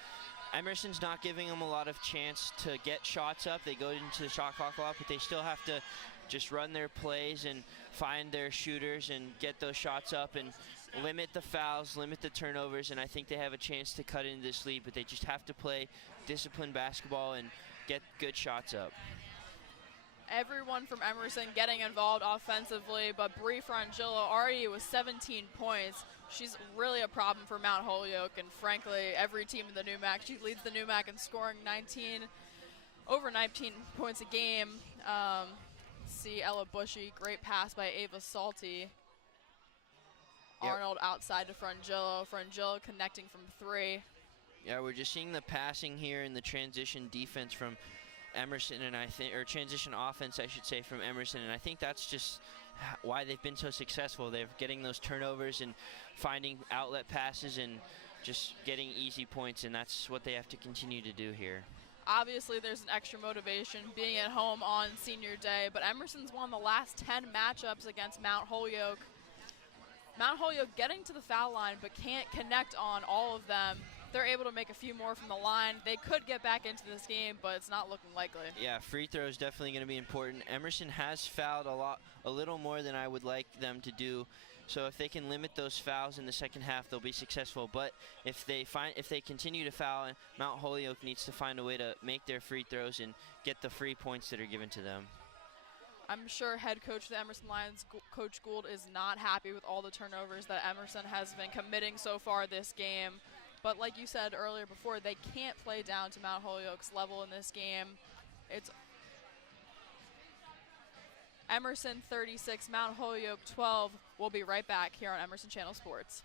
Emerson's not giving them a lot of chance to get shots up. They go into the shot clock a lot, but they still have to just run their plays and find their shooters and get those shots up and limit the fouls, limit the turnovers, and I think they have a chance to cut into this lead, but they just have to play disciplined basketball and get good shots up. Everyone from Emerson getting involved offensively, but Bree Frangillo already with 17 points. She's really a problem for Mount Holyoke, and frankly, every team in the NEWMAC. She leads the NEWMAC in scoring over 19 points a game. See Ella Bushy, great pass by Ava Salty. Yep. Arnold outside to Frangillo. Frangillo connecting from three. Yeah, we're just seeing the passing here and the transition defense from Emerson, and I think, or transition offense, I should say, from Emerson, and I think that's just why they've been so successful. They're getting those turnovers and finding outlet passes and just getting easy points, and that's what they have to continue to do here. Obviously, there's an extra motivation being at home on senior day, but Emerson's won the last 10 matchups against Mount Holyoke. Mount Holyoke getting to the foul line, but can't connect on all of them. they're able to make a few more from the line, they could get back into this game, but it's not looking likely. Yeah, free throw is definitely going to be important. Emerson has fouled a little more than I would like them to do. So if they can limit those fouls in the second half, they'll be successful. But if they continue to foul, Mount Holyoke needs to find a way to make their free throws and get the free points that are given to them. I'm sure head coach of the Emerson Lions, Coach Gould, is not happy with all the turnovers that Emerson has been committing so far this game. But like you said earlier before, they can't play down to Mount Holyoke's level in this game. It's Emerson 36, Mount Holyoke 12. We'll be right back here on Emerson Channel Sports.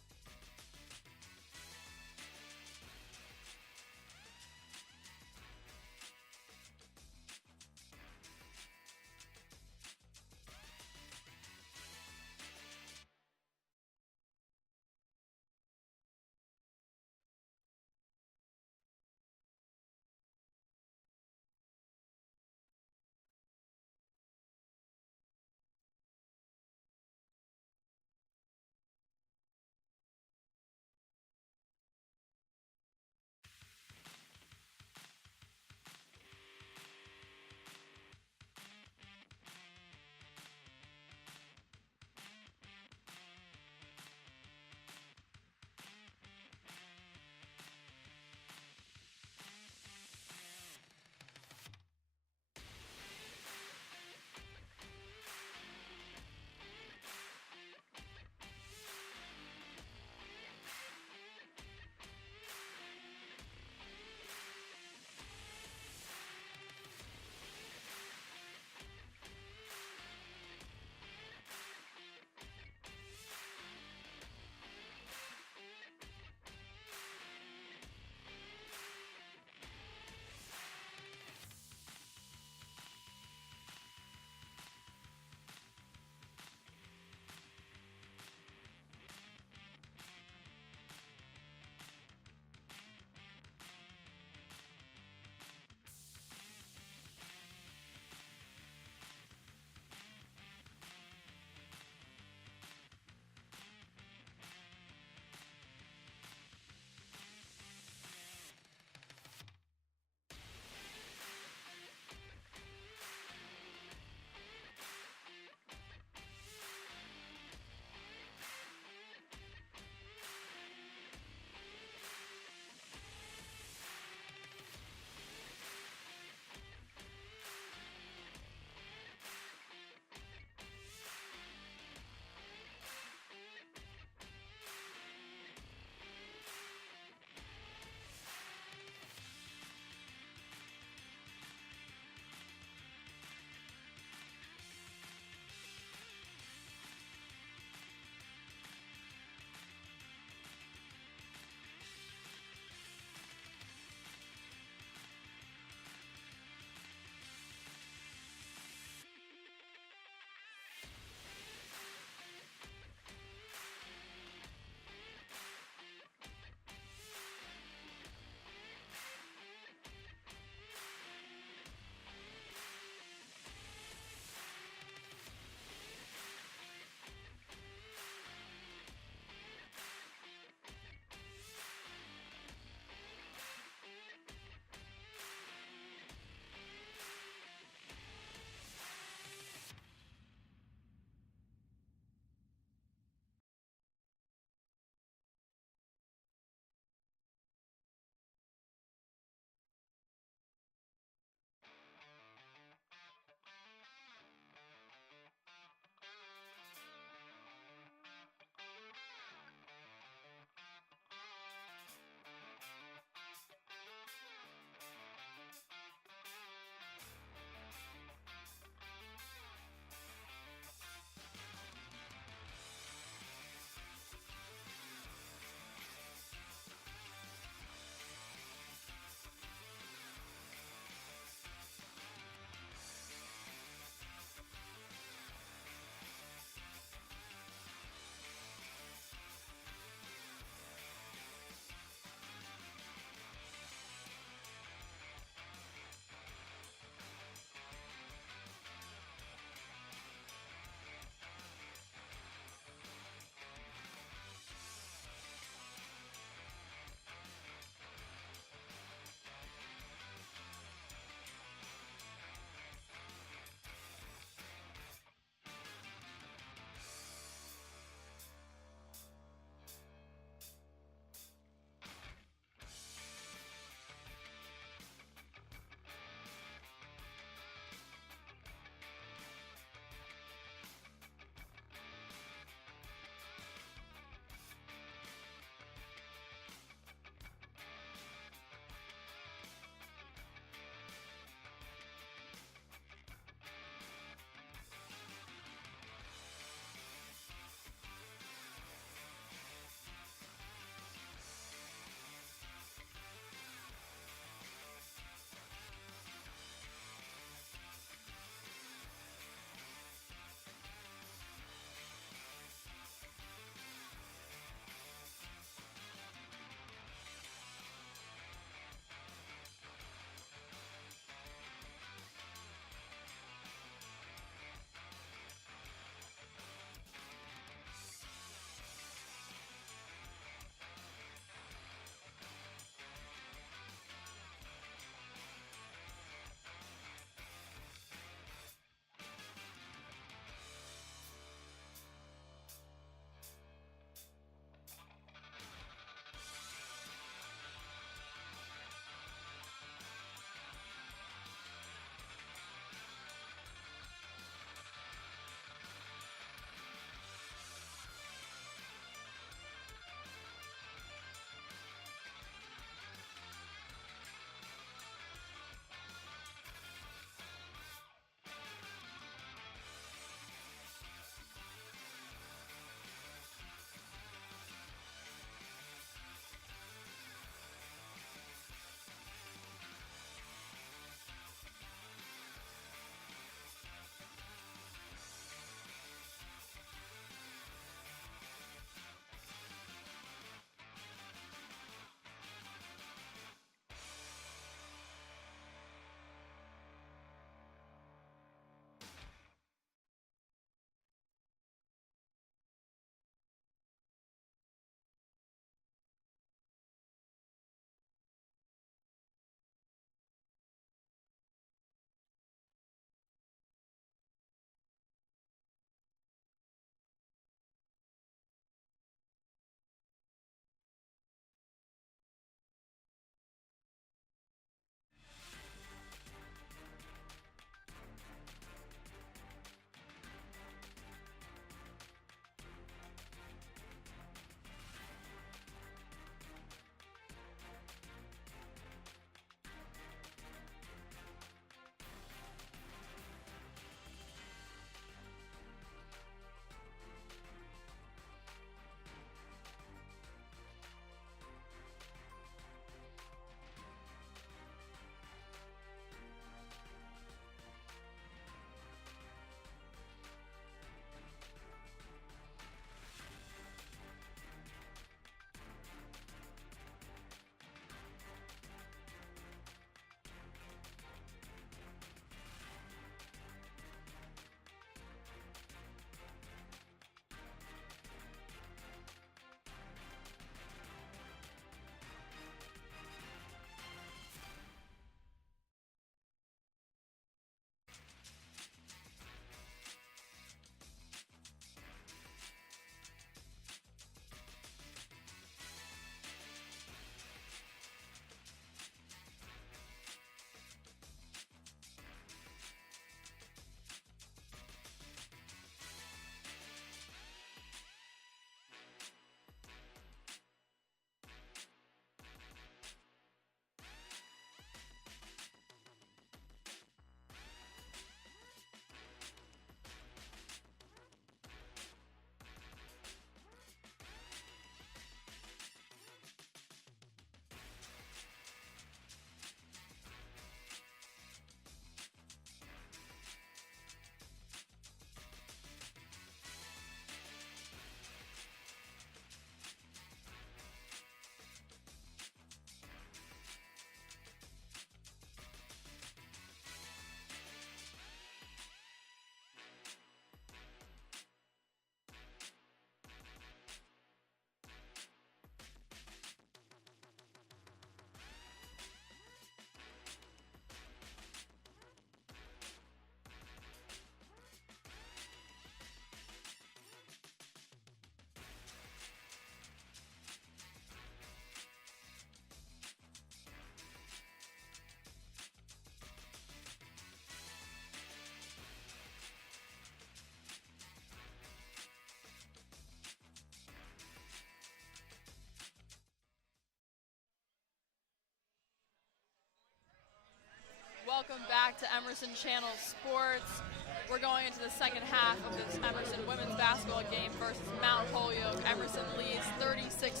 Welcome back to Emerson Channel Sports. We're going into the second half of this Emerson women's basketball game versus Mount Holyoke. Emerson leads 36-12.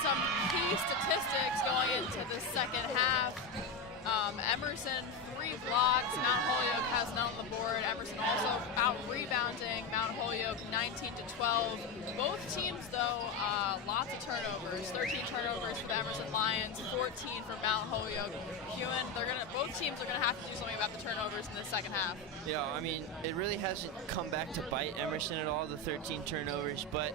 Some key statistics going into the second half. Emerson 3 blocks, Mount Holyoke has none on the board. Emerson also out rebounding Mount Holyoke 19-12. Both teams though, lots of turnovers. 13 turnovers for the Emerson Lions, 14 for Mount Holyoke. Huon, both teams are gonna have to do something about the turnovers in the second half. Yeah, I mean, it really hasn't come back to bite Emerson at all, the 13 turnovers, but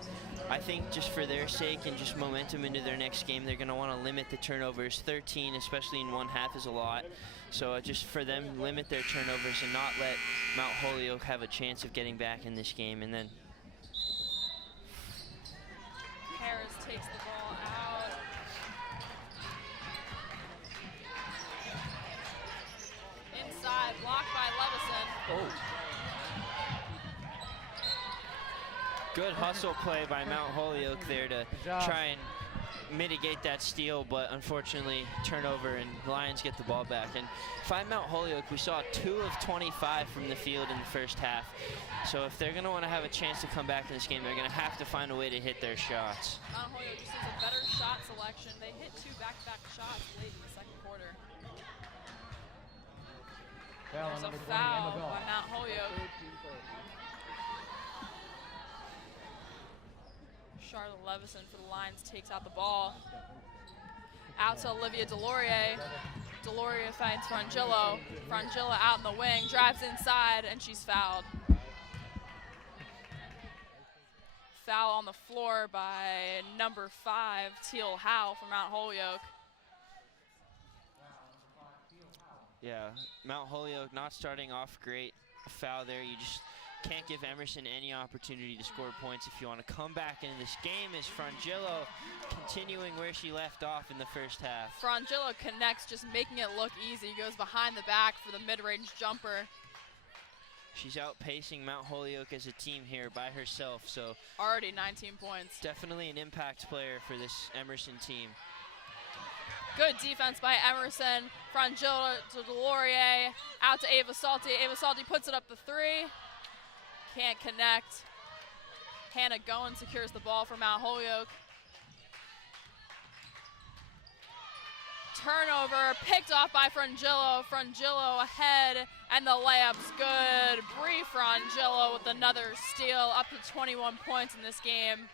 I think just for their sake and just momentum into their next game, they're going to want to limit the turnovers. 13, especially in one half, is a lot. So just for them, limit their turnovers and not let Mount Holyoke have a chance of getting back in this game. And then Harris takes the ball out. Inside, blocked by Levison. oh. Good hustle play by Mount Holyoke there to try and mitigate that steal, but unfortunately turnover and Lions get the ball back. And if I'm Mount Holyoke, we saw 2 of 25 from the field in the first half. So if they're going to want to have a chance to come back in this game, they're going to have to find a way to hit their shots. Mount Holyoke just needs a better shot selection. They hit 2 back-to-back shots late in the second quarter. There's a foul by Mount Holyoke. Charlotte Levison for the Lions takes out the ball. Out to Olivia Delorier. Delorier finds Frangillo. Frangillo out in the wing, drives inside, and she's fouled. Foul on the floor by number 5, Teal Howe from Mount Holyoke. Yeah, Mount Holyoke not starting off great. A foul there. You just can't give Emerson any opportunity to score points if you want to come back into this game. As Frangillo continuing where she left off in the first half. Frangillo connects, just making it look easy. Goes behind the back for the mid-range jumper. She's outpacing Mount Holyoke as a team here by herself, so already 19 points. Definitely an impact player for this Emerson team. Good defense by Emerson. Frangillo to Delorier, out to Ava Salty. Ava Salty puts it up the 3. Can't connect. Hannah Goen secures the ball for Mount Holyoke. Turnover, picked off by Frangillo. Frangillo ahead, and the layup's good. Bree Frangillo with another steal, up to 21 points in this game.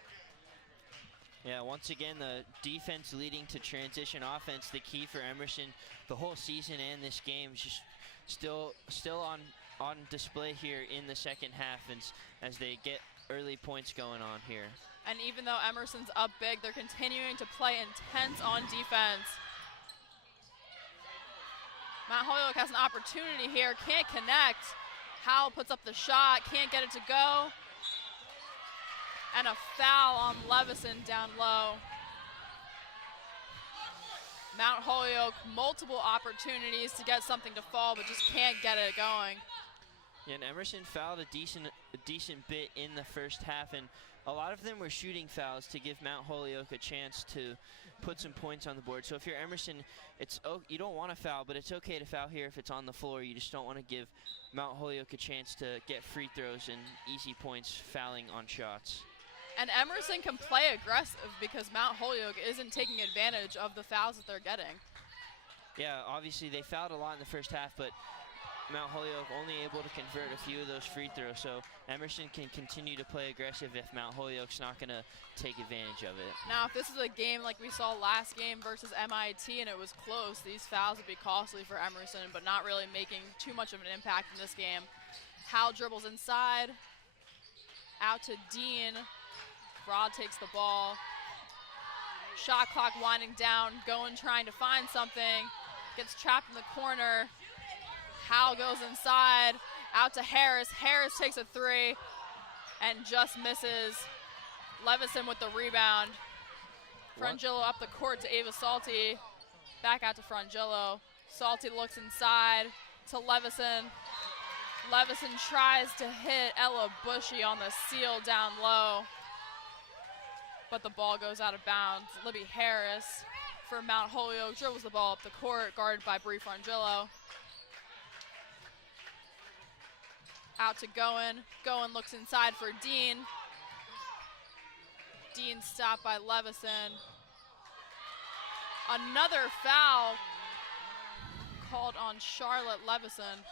Yeah, once again, the defense leading to transition offense, the key for Emerson the whole season and this game, just still on display here in the second half as they get early points going on here. And even though Emerson's up big, they're continuing to play intense on defense. Mount Holyoke has an opportunity here, can't connect. Howell puts up the shot, can't get it to go. And a foul on Levison down low. Mount Holyoke, multiple opportunities to get something to fall, but just can't get it going. Yeah, and Emerson fouled a decent bit in the first half, and a lot of them were shooting fouls to give Mount Holyoke a chance to put some points on the board. So if you're Emerson, you don't want to foul, but it's okay to foul here if it's on the floor. You just don't want to give Mount Holyoke a chance to get free throws and easy points fouling on shots. And Emerson can play aggressive because Mount Holyoke isn't taking advantage of the fouls that they're getting. Yeah, obviously they fouled a lot in the first half, but Mount Holyoke only able to convert a few of those free throws, so Emerson can continue to play aggressive if Mount Holyoke's not going to take advantage of it. Now, if this is a game like we saw last game versus MIT and it was close, these fouls would be costly for Emerson, but not really making too much of an impact in this game. Howell dribbles inside, out to Dean. Broad takes the ball. Shot clock winding down, Goen trying to find something, gets trapped in the corner. Howell goes inside, out to Harris. Harris takes a 3 and just misses. Levison with the rebound. Frangillo up the court to Ava Salty. Back out to Frangillo. Salty looks inside to Levison. Levison tries to hit Ella Bushy on the seal down low, but the ball goes out of bounds. Libby Harris for Mount Holyoke, dribbles the ball up the court, guarded by Bree Frangillo. Out to Goen. Goen looks inside for Dean. Dean stopped by Levison. Another foul called on Charlotte Levison.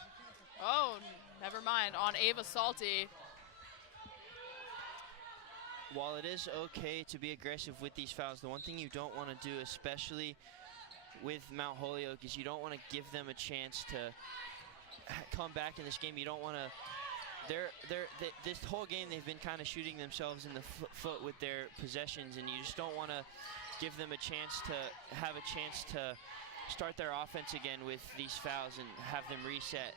Oh, never mind, on Ava Salty. While it is okay to be aggressive with these fouls, the one thing you don't want to do, especially with Mount Holyoke, is you don't want to give them a chance to come back in this game. You don't want to. This whole game they've been kind of shooting themselves in the foot with their possessions, and you just don't want to give them a chance to have a chance to start their offense again with these fouls and have them reset.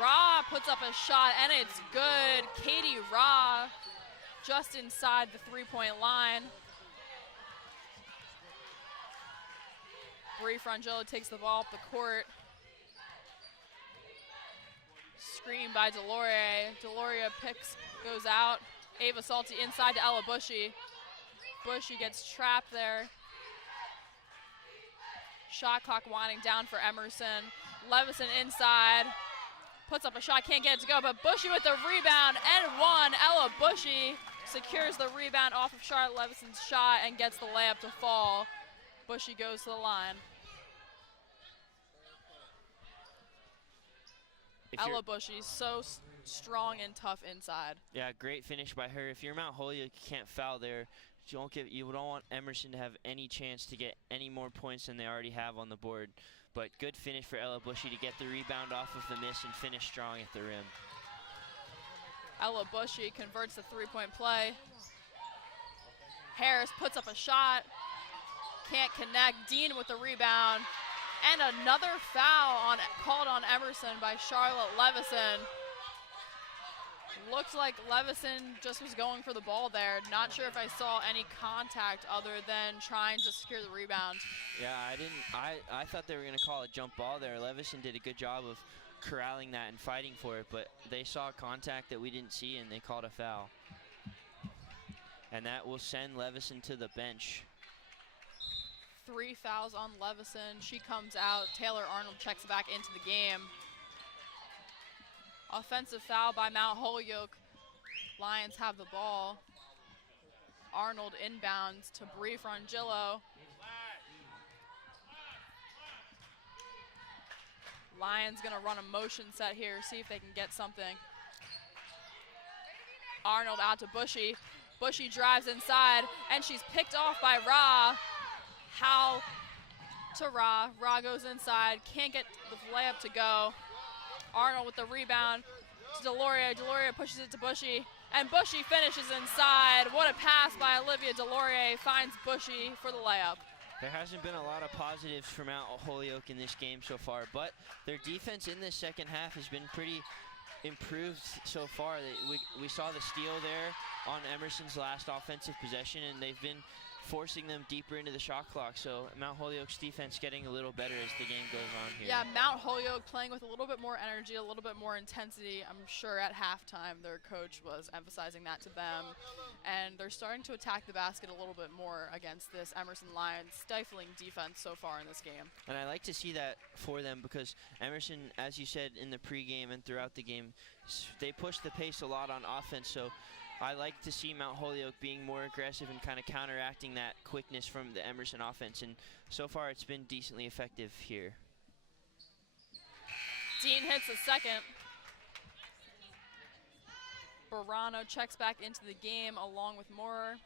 Ra puts up a shot, and it's good. Katie Ra just inside the three-point line. Bree Frangillo takes the ball up the court. Screen by Deloria. Deloria goes out. Ava Salty inside to Ella Bushy. Bushy gets trapped there. Shot clock winding down for Emerson. Levison inside. Puts up a shot, can't get it to go, but Bushy with the rebound and one. Ella Bushy secures the rebound off of Charlotte Levison's shot and gets the layup to fall. Bushy goes to the line. Ella Bushy, so strong and tough inside. Yeah, great finish by her. If you're Mount Holyoke, you can't foul there. You don't want Emerson to have any chance to get any more points than they already have on the board. But good finish for Ella Bushy to get the rebound off of the miss and finish strong at the rim. Ella Bushy converts the three-point play. Harris puts up a shot. Can't connect. Dean with the rebound. And another foul called on Emerson by Charlotte Levison. Looked like Levison just was going for the ball there. Not sure if I saw any contact other than trying to secure the rebound. Yeah, I thought they were going to call a jump ball there. Levison did a good job of corralling that and fighting for it, but they saw contact that we didn't see and they called a foul. And that will send Levison to the bench. 3 fouls on Levison. She comes out. Taylor Arnold checks back into the game. Offensive foul by Mount Holyoke. Lions have the ball. Arnold inbounds to Bree Frangillo. Lions gonna run a motion set here, see if they can get something. Arnold out to Bushy. Bushy drives inside, and she's picked off by Ra. Howe to Ra. Ra goes inside, can't get the layup to go. Arnold with the rebound to Deloria. Deloria pushes it to Bushy, and Bushy finishes inside. What a pass by Olivia Deloria, finds Bushy for the layup. There hasn't been a lot of positives for Mount Holyoke in this game so far, but their defense in this second half has been pretty improved so far. We saw the steal there on Emerson's last offensive possession, and they've been forcing them deeper into the shot clock. So Mount Holyoke's defense getting a little better as the game goes on here. Yeah, Mount Holyoke playing with a little bit more energy, a little bit more intensity. I'm sure at halftime their coach was emphasizing that to them. And they're starting to attack the basket a little bit more against this Emerson Lions stifling defense so far in this game. And I like to see that for them because Emerson, as you said in the pregame and throughout the game, they push the pace a lot on offense. So I like to see Mount Holyoke being more aggressive and kind of counteracting that quickness from the Emerson offense, and so far it's been decently effective here. Dean hits the second. Burano checks back into the game along with more.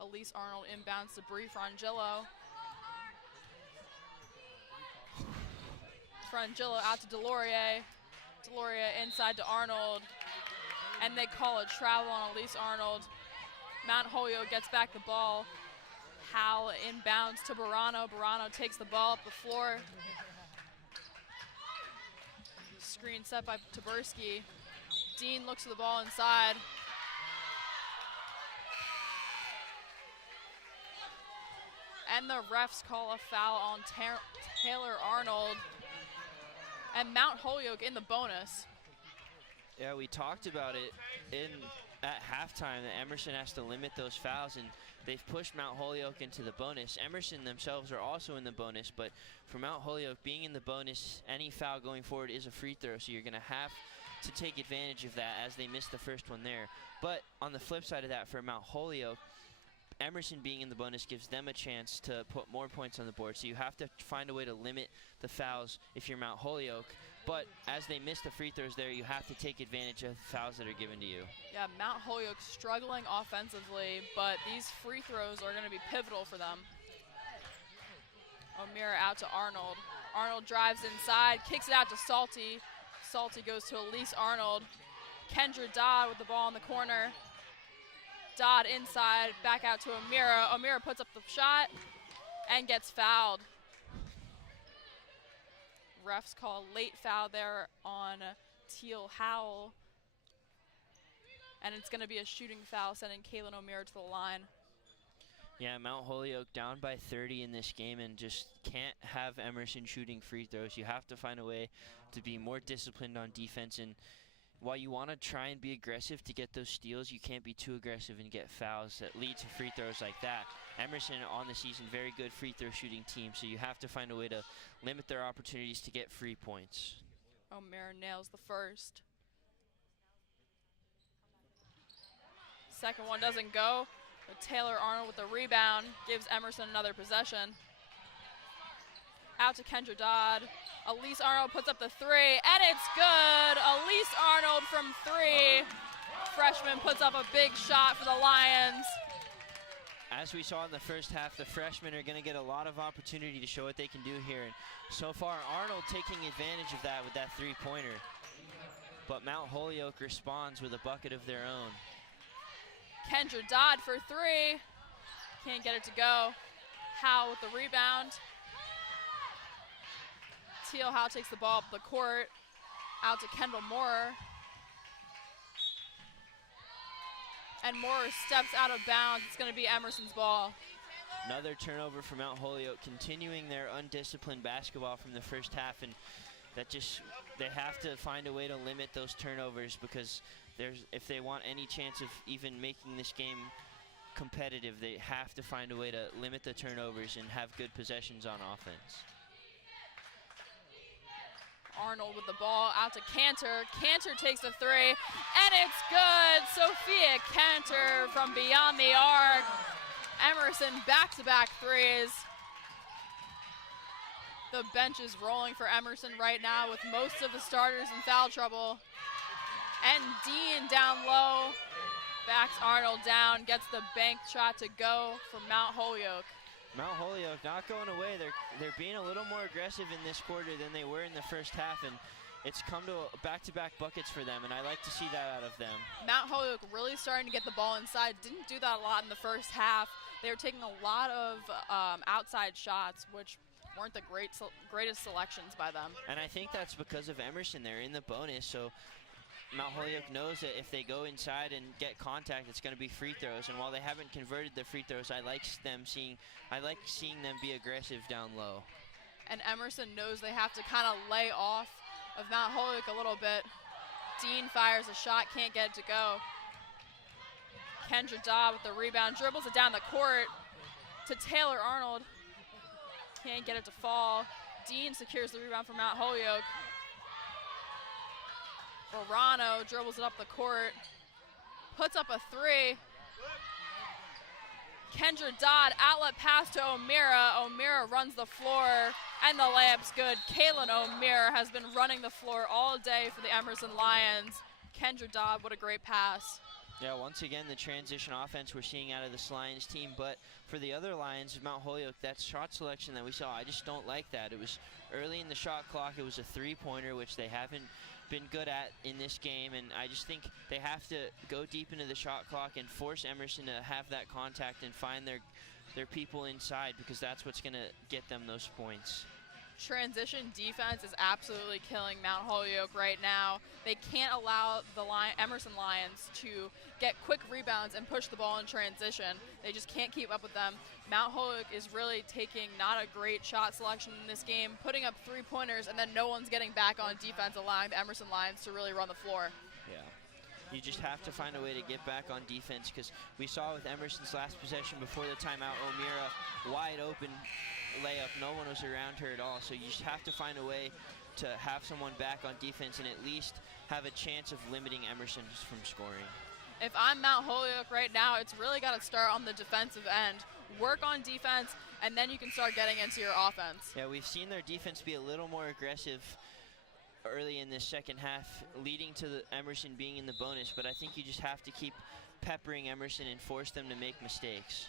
Elise Arnold inbounds to Bree Frangillo. Frangillo out to Deloria. Deloria inside to Arnold. And they call a travel on Elise Arnold. Mount Holyoke gets back the ball. Howell inbounds to Burano. Burano takes the ball up the floor. Screen set by Taberski. Dean looks at the ball inside. And the refs call a foul on Taylor Arnold. And Mount Holyoke in the bonus. Yeah, we talked about it at halftime that Emerson has to limit those fouls, and they've pushed Mount Holyoke into the bonus. Emerson themselves are also in the bonus, but for Mount Holyoke being in the bonus, any foul going forward is a free throw, so you're going to have to take advantage of that as they missed the first one there. But on the flip side of that, for Mount Holyoke, Emerson being in the bonus gives them a chance to put more points on the board, so you have to find a way to limit the fouls if you're Mount Holyoke. But as they miss the free throws there, you have to take advantage of the fouls that are given to you. Yeah, Mount Holyoke struggling offensively, but these free throws are going to be pivotal for them. O'Meara out to Arnold. Arnold drives inside, kicks it out to Salty. Salty goes to Elise Arnold. Kendra Dodd with the ball in the corner. Dodd inside, back out to O'Meara. O'Meara puts up the shot and gets fouled. Refs call a late foul there on Teal Howell. And it's going to be a shooting foul, sending Kaylin O'Meara to the line. Yeah, Mount Holyoke down by 30 in this game and just can't have Emerson shooting free throws. You have to find a way to be more disciplined on defense. And while you want to try and be aggressive to get those steals, you can't be too aggressive and get fouls that lead to free throws like that. Emerson on the season, very good free throw shooting team, so you have to find a way to limit their opportunities to get free points. O'Meara nails the first. Second one doesn't go, but Taylor Arnold with the rebound gives Emerson another possession. Out to Kendra Dodd. Elise Arnold puts up the three, and it's good. Elise Arnold from three. Freshman puts up a big shot for the Lions. As we saw in the first half, the freshmen are going to get a lot of opportunity to show what they can do here. And so far, Arnold taking advantage of that with that three-pointer. But Mount Holyoke responds with a bucket of their own. Kendra Dodd for three. Can't get it to go. Howe with the rebound. Teal Howe takes the ball up the court. Out to Kendall Moore. And Moore steps out of bounds. It's going to be Emerson's ball. Another turnover for Mount Holyoke, continuing their undisciplined basketball from the first half, and that just, they have to find a way to limit those turnovers, because if they want any chance of even making this game competitive, they have to find a way to limit the turnovers and have good possessions on offense. Arnold with the ball out to Cantor. Cantor takes the three, and it's good. Sophia Cantor from beyond the arc. Emerson back-to-back threes. The bench is rolling for Emerson right now with most of the starters in foul trouble. And Dean down low, backs Arnold down, gets the bank shot to go for Mount Holyoke. Mount Holyoke not going away. They're being a little more aggressive in this quarter than they were in the first half, and it's come to back-to-back buckets for them, and I like to see that out of them. Mount Holyoke really starting to get the ball inside. Didn't do that a lot in the first half. They were taking a lot of outside shots, which weren't the greatest selections by them. And I think that's because of Emerson. They're in the bonus, so Mount Holyoke knows that if they go inside and get contact, it's going to be free throws. And while they haven't converted the free throws, I like seeing them be aggressive down low. And Emerson knows they have to kind of lay off of Mount Holyoke a little bit. Dean fires a shot, can't get it to go. Kendra Dodd with the rebound, dribbles it down the court to Taylor Arnold. Can't get it to fall. Dean secures the rebound for Mount Holyoke. Verano dribbles it up the court, puts up a three. Kendra Dodd, outlet pass to O'Meara. O'Meara runs the floor, and the layup's good. Kaylin O'Meara has been running the floor all day for the Emerson Lions. Kendra Dodd, what a great pass. Yeah, once again, the transition offense we're seeing out of this Lions team, but for the other Lions, Mount Holyoke, that shot selection that we saw, I just don't like that. It was early in the shot clock. It was a three-pointer, which they haven't been good at in this game, and I just think they have to go deep into the shot clock and force Emerson to have that contact and find their people inside, because that's what's going to get them those points. Transition defense is absolutely killing Mount Holyoke right now. They can't allow the Emerson Lions to get quick rebounds and push the ball in transition. They just can't keep up with them. Mount Holyoke is really taking not a great shot selection in this game, putting up three-pointers, and then no one's getting back on defense, allowing the Emerson Lions to really run the floor. Yeah. You just have to find a way to get back on defense, because we saw with Emerson's last possession before the timeout, O'Meara wide open layup. No one was around her at all. So you just have to find a way to have someone back on defense and at least have a chance of limiting Emerson from scoring. If I'm Mount Holyoke right now, it's really got to start on the defensive end. Work on defense, and then you can start getting into your offense. Yeah, we've seen their defense be a little more aggressive early in this second half, leading to the Emerson being in the bonus, but I think you just have to keep peppering Emerson and force them to make mistakes.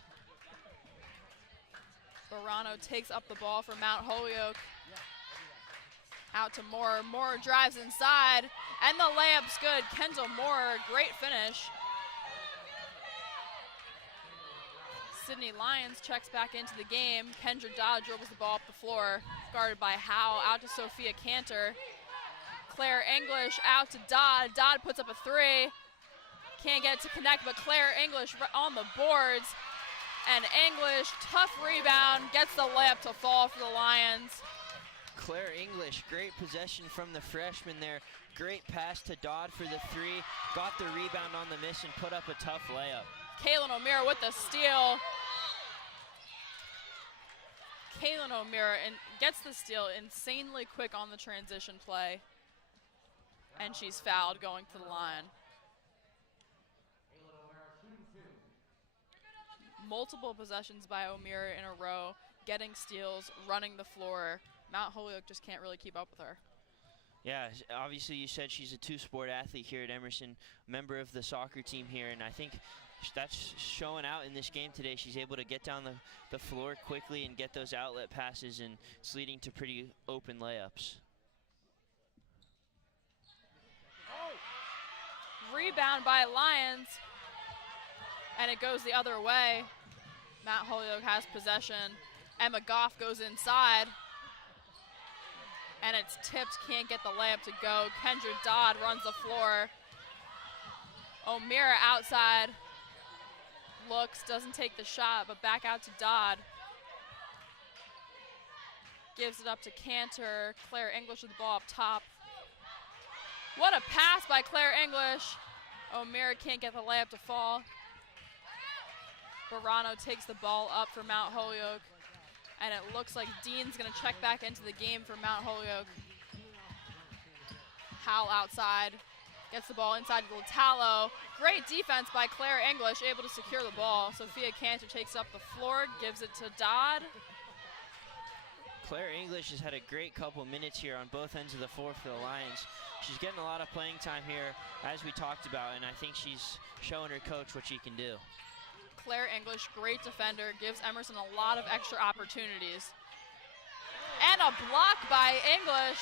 Bruno takes up the ball for Mount Holyoke. Out to Moore. Moore drives inside, and the layup's good. Kendall Moore, great finish. Sydney Lions checks back into the game. Kendra Dodd dribbles the ball up the floor, guarded by Howe. Out to Sophia Cantor. Claire English out to Dodd. Dodd puts up a three. Can't get it to connect, but Claire English on the boards. And English, tough rebound, gets the layup to fall for the Lions. Claire English, great possession from the freshman there. Great pass to Dodd for the three. Got the rebound on the miss and put up a tough layup. Kaylin O'Meara with the steal. Kaylin O'Meara gets the steal insanely quick on the transition play. And she's fouled going to the line. Multiple possessions by O'Meara in a row, getting steals, running the floor. Mount Holyoke just can't really keep up with her. Yeah, obviously you said she's a two-sport athlete here at Emerson, member of the soccer team here, and I think that's showing out in this game today. She's able to get down the floor quickly and get those outlet passes, and it's leading to pretty open layups. Rebound by Lions, and it goes the other way. Mount Holyoke has possession. Emma Goff goes inside, and it's tipped, can't get the layup to go. Kendra Dodd runs the floor. O'Meara outside, looks, doesn't take the shot, but back out to Dodd. Gives it up to Cantor. Claire English with the ball up top. What a pass by Claire English. O'Meara can't get the layup to fall. Bruno takes the ball up for Mount Holyoke, and it looks like Dean's gonna check back into the game for Mount Holyoke. Howell outside, gets the ball inside to Latalo. Great defense by Claire English, able to secure the ball. Sophia Cantor takes up the floor, gives it to Dodd. Claire English has had a great couple minutes here on both ends of the floor for the Lions. She's getting a lot of playing time here, as we talked about, and I think she's showing her coach what she can do. Claire English, great defender, gives Emerson a lot of extra opportunities. And a block by English.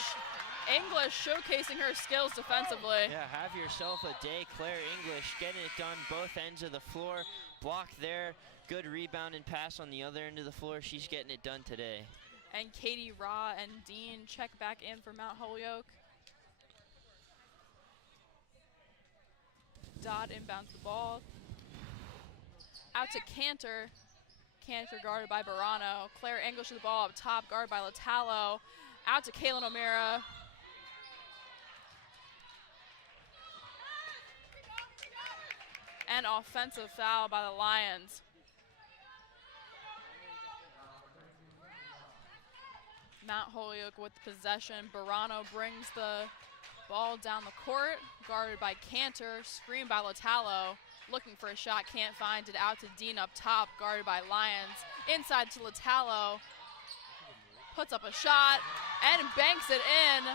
English showcasing her skills defensively. Yeah, have yourself a day. Claire English getting it done both ends of the floor. Block there, good rebound and pass on the other end of the floor. She's getting it done today. And Katie Raw and Dean check back in for Mount Holyoke. Dodd inbounds the ball. Out to Cantor. Cantor guarded by Bruno. Claire English with the ball up top, guarded by Latalo. Out to Kaylin O'Meara. And offensive foul by the Lions. Mount Holyoke with the possession. Bruno brings the ball down the court, guarded by Cantor, screened by Latalo. Looking for a shot, can't find it. Out to Dean up top, guarded by Lions. Inside to Latalo. Puts up a shot and banks it in.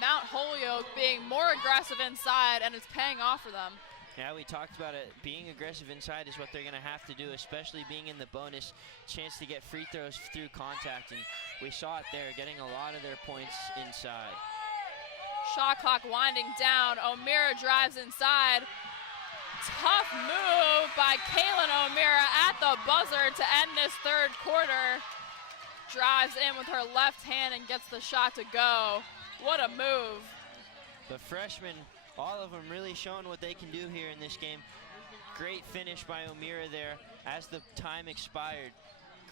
Mount Holyoke being more aggressive inside, and it's paying off for them. Yeah, we talked about it. Being aggressive inside is what they're going to have to do, especially being in the bonus. Chance to get free throws through contact, and we saw it there, getting a lot of their points inside. Shot clock winding down. O'Meara drives inside. Tough move by Kaylin O'Meara at the buzzer to end this third quarter. Drives in with her left hand and gets the shot to go. What a move. The freshmen, all of them really showing what they can do here in this game. Great finish by O'Meara there as the time expired.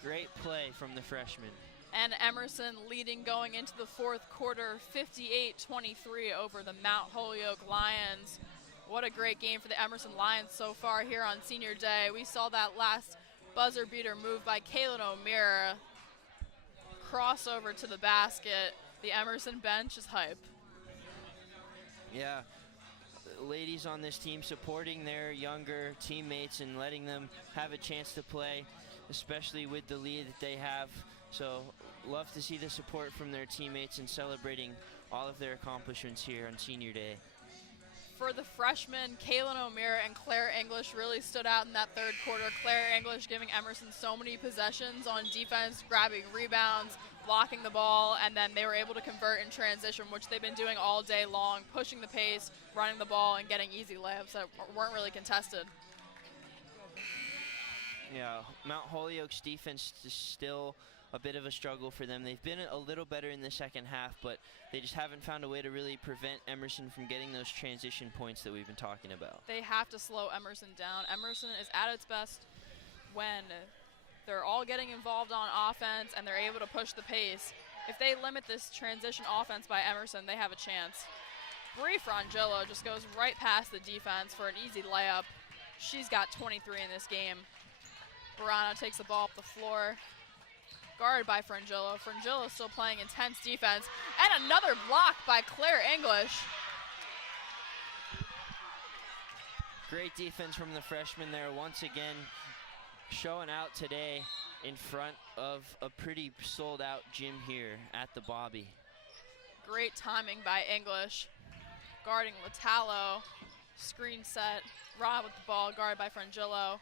Great play from the freshman. And Emerson leading going into the fourth quarter, 58-23 over the Mount Holyoke Lions. What a great game for the Emerson Lions so far here on senior day. We saw that last buzzer beater move by Kaylin O'Meara. Crossover to the basket. The Emerson bench is hype. Yeah, ladies on this team supporting their younger teammates and letting them have a chance to play, especially with the lead that they have. So love to see the support from their teammates and celebrating all of their accomplishments here on senior day. For the freshmen, Kaylin O'Meara and Claire English really stood out in that third quarter. Claire English giving Emerson so many possessions on defense, grabbing rebounds, blocking the ball, and then they were able to convert in transition, which they've been doing all day long, pushing the pace, running the ball, and getting easy layups that weren't really contested. Yeah, Mount Holyoke's defense is still a bit of a struggle for them. They've been a little better in the second half, but they just haven't found a way to really prevent Emerson from getting those transition points that we've been talking about. They have to slow Emerson down. Emerson is at its best when they're all getting involved on offense and they're able to push the pace. If they limit this transition offense by Emerson, they have a chance. Bree Frangillo just goes right past the defense for an easy layup. She's got 23 in this game. Bruno takes the ball up the floor. Guarded by Frangillo. Frangillo still playing intense defense. And another block by Claire English. Great defense from the freshman there once again, showing out today in front of a pretty sold out gym here at the Bobbi. Great timing by English. Guarding Latallo. Screen set. Rob with the ball, guarded by Frangillo.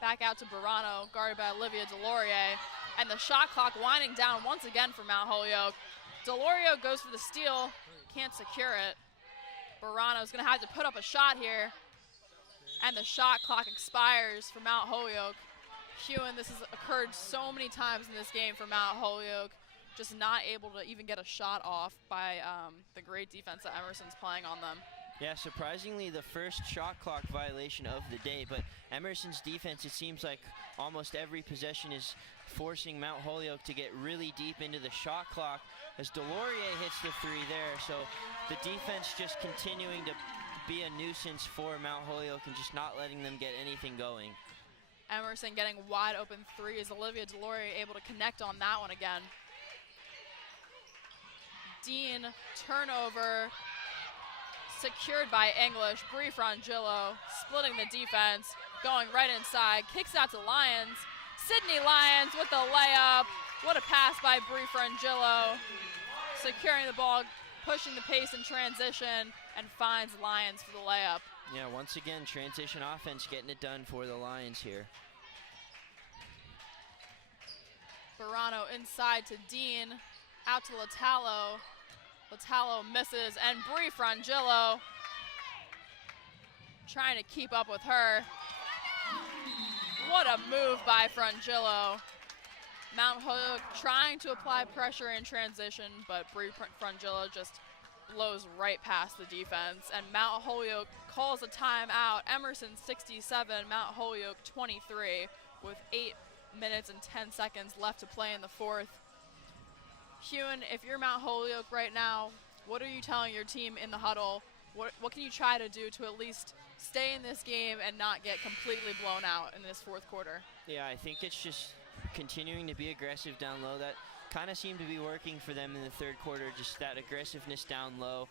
Back out to Bruno, guarded by Olivia Delorier. And the shot clock winding down once again for Mount Holyoke. Delorier goes for the steal, can't secure it. Bruno's gonna have to put up a shot here. And the shot clock expires for Mount Holyoke. Huon, this has occurred so many times in this game for Mount Holyoke. Just not able to even get a shot off by the great defense that Emerson's playing on them. Yeah, surprisingly the first shot clock violation of the day, but Emerson's defense, it seems like almost every possession is forcing Mount Holyoke to get really deep into the shot clock as Delorier hits the three there. So the defense just continuing to be a nuisance for Mount Holyoke and just not letting them get anything going. Emerson getting wide open threes. Olivia Delorier able to connect on that one again. Dean, turnover, secured by English. Bree Frangillo splitting the defense, going right inside, kicks out to Lyons. Sydney Lyons with the layup. What a pass by Bree Frangillo. Securing the ball, pushing the pace in transition, and finds Lyons for the layup. Yeah, once again, transition offense getting it done for the Lions here. Bruno inside to Dean, out to Latallo. Latallo misses, and Bree Frangillo trying to keep up with her. What a move by Frangillo. Mount Holyoke trying to apply pressure in transition, but Bree Frangillo just blows right past the defense, and Mount Holyoke calls a timeout. Emerson 67, Mount Holyoke 23, with 8 minutes and 10 seconds left to play in the fourth. Huon, if you're Mount Holyoke right now, what are you telling your team in the huddle? What can you try to do to at least stay in this game and not get completely blown out in this fourth quarter? Yeah, I think it's just continuing to be aggressive down low. That kind of seemed to be working for them in the third quarter, just that aggressiveness down low.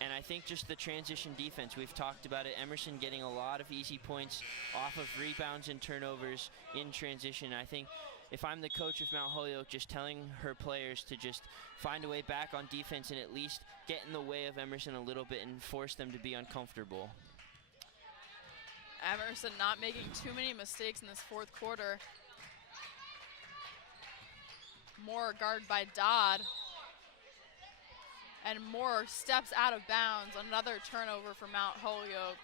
And I think just the transition defense, we've talked about it. Emerson getting a lot of easy points off of rebounds and turnovers in transition. I think if I'm the coach of Mount Holyoke, just telling her players to just find a way back on defense and at least get in the way of Emerson a little bit and force them to be uncomfortable. Emerson not making too many mistakes in this fourth quarter. Moore guarded by Dodd. And Moore steps out of bounds. Another turnover for Mount Holyoke.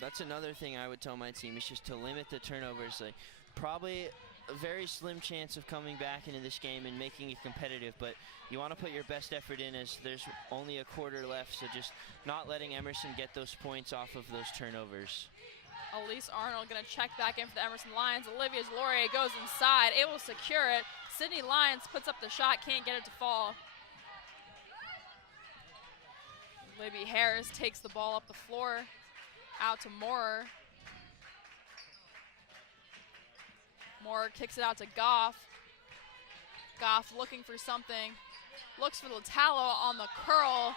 That's another thing I would tell my team, is just to limit the turnovers. Like, probably a very slim chance of coming back into this game and making it competitive, but you want to put your best effort in as there's only a quarter left, so just not letting Emerson get those points off of those turnovers. Elise Arnold going to check back in for the Emerson Lions. Olivia Delorier goes inside, able to secure it. Sydney Lyons puts up the shot, can't get it to fall. Libby Harris takes the ball up the floor. Out to Moore. Moore kicks it out to Goff. Goff looking for something. Looks for Latalo on the curl.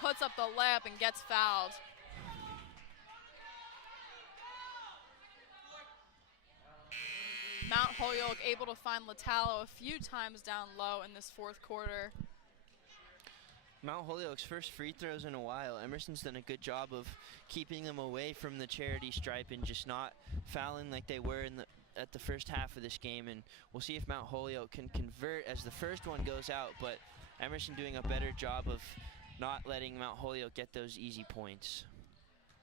Puts up the layup and gets fouled. Mount Holyoke able to find Latalo a few times down low in this fourth quarter. Mount Holyoke's first free throws in a while. Emerson's done a good job of keeping them away from the charity stripe and just not fouling like they were at the first half of this game. And we'll see if Mount Holyoke can convert as the first one goes out, but Emerson doing a better job of not letting Mount Holyoke get those easy points.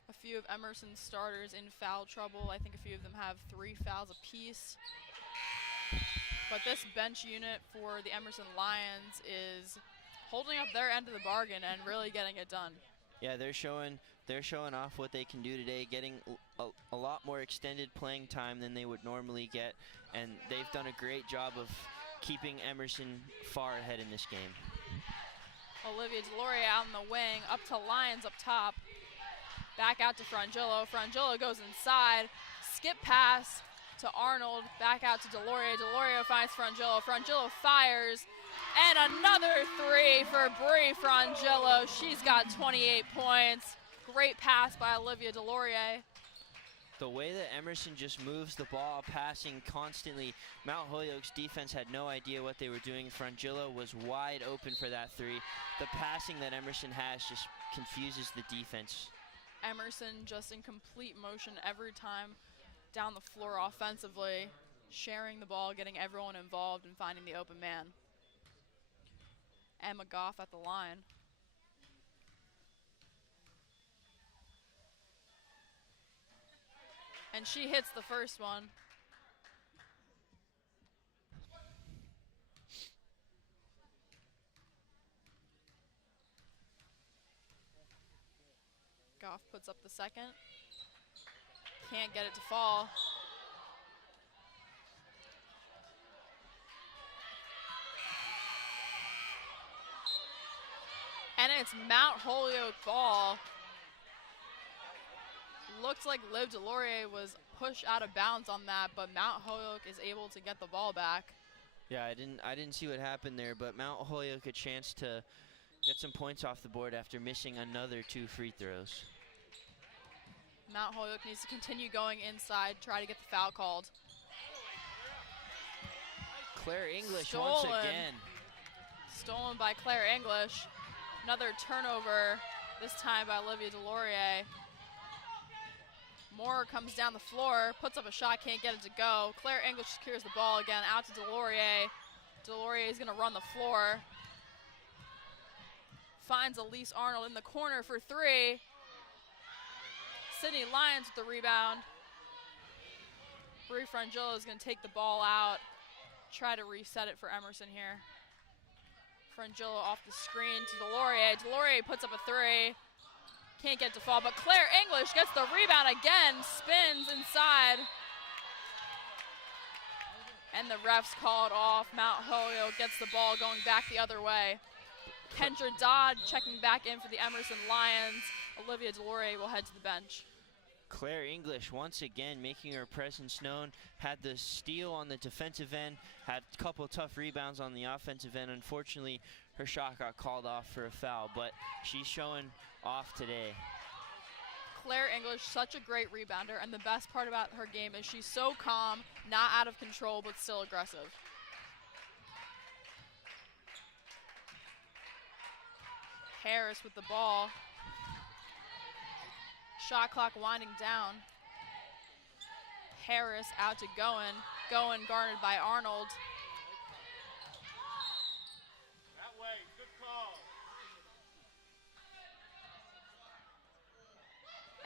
A few of Emerson's starters in foul trouble. I think a few of them have 3 fouls apiece. But this bench unit for the Emerson Lions is holding up their end of the bargain and really getting it done. Yeah, they're showing off what they can do today, getting a lot more extended playing time than they would normally get, and they've done a great job of keeping Emerson far ahead in this game. Olivia Deloria out in the wing, up to Lyons up top. Back out to Frangillo. Frangillo goes inside, skip pass to Arnold, back out to Deloria. Deloria finds Frangillo. Frangillo fires, and another 3 for Bree Frangillo. She's got 28 points. Great pass by Olivia Deloria. The way that Emerson just moves the ball, passing constantly, Mount Holyoke's defense had no idea what they were doing. Frangillo was wide open for that 3. The passing that Emerson has just confuses the defense. Emerson just in complete motion every time down the floor offensively, sharing the ball, getting everyone involved, and finding the open man. Emma Goff at the line. And she hits the first one. Goff puts up the second. Can't get it to fall. And it's Mount Holyoke ball. Looked like Liv Deloria was pushed out of bounds on that, but Mount Holyoke is able to get the ball back. Yeah, I didn't see what happened there, but Mount Holyoke a chance to get some points off the board after missing another 2 free throws. Mount Holyoke needs to continue going inside, try to get the foul called. Claire English Stolen. once again. Stolen by Claire English. Another turnover, this time by Olivia Deloria. Moore comes down the floor, puts up a shot, can't get it to go. Claire English secures the ball again, out to Deloria. Deloria is gonna run the floor. Finds Elise Arnold in the corner for 3. Sydney Lyons with the rebound. Bree Frangillo is gonna take the ball out, try to reset it for Emerson here. Frangillo off the screen to Deloria. Deloria puts up a 3. Can't get to fall, but Claire English gets the rebound again, spins inside. And the refs call it off. Mount Holyoke gets the ball going back the other way. Kendra Dodd checking back in for the Emerson Lions. Olivia Deloria will head to the bench. Claire English once again making her presence known. Had the steal on the defensive end, had a couple tough rebounds on the offensive end. Unfortunately, her shot got called off for a foul, but she's showing off today. Claire English, such a great rebounder, and the best part about her game is she's so calm, not out of control, but still aggressive. Harris with the ball. Shot clock winding down. Harris out to Goen. Goen guarded by Arnold. That way, good call.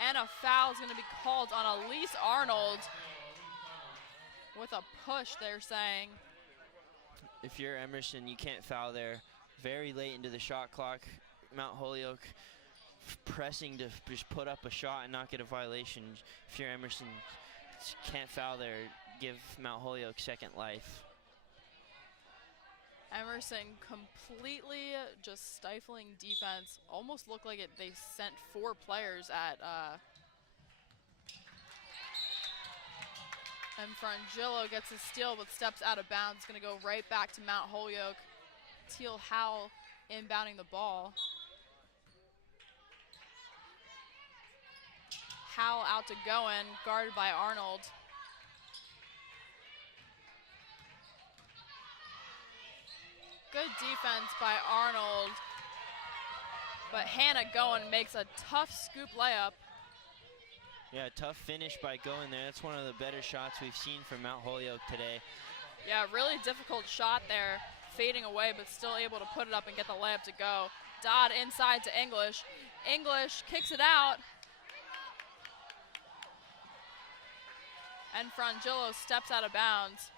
And a foul is going to be called on Elise Arnold with a push, they're saying. If you're Emerson, you can't foul there. Very late into the shot clock. Mount Holyoke pressing to just put up a shot and not get a violation. If you're Emerson, can't foul there. Give Mount Holyoke second life. Emerson completely just stifling defense. Almost looked like they sent 4 players at And Frangillo gets a steal but steps out of bounds. It's going to go right back to Mount Holyoke. Teal Howell inbounding the ball. Howell out to Goen, guarded by Arnold. Good defense by Arnold. But Hannah Goen makes a tough scoop layup. Yeah, tough finish by Goen there. That's one of the better shots we've seen from Mount Holyoke today. Yeah, really difficult shot there, fading away, but still able to put it up and get the layup to go. Dodd inside to English. English kicks it out. And Frangillo steps out of bounds.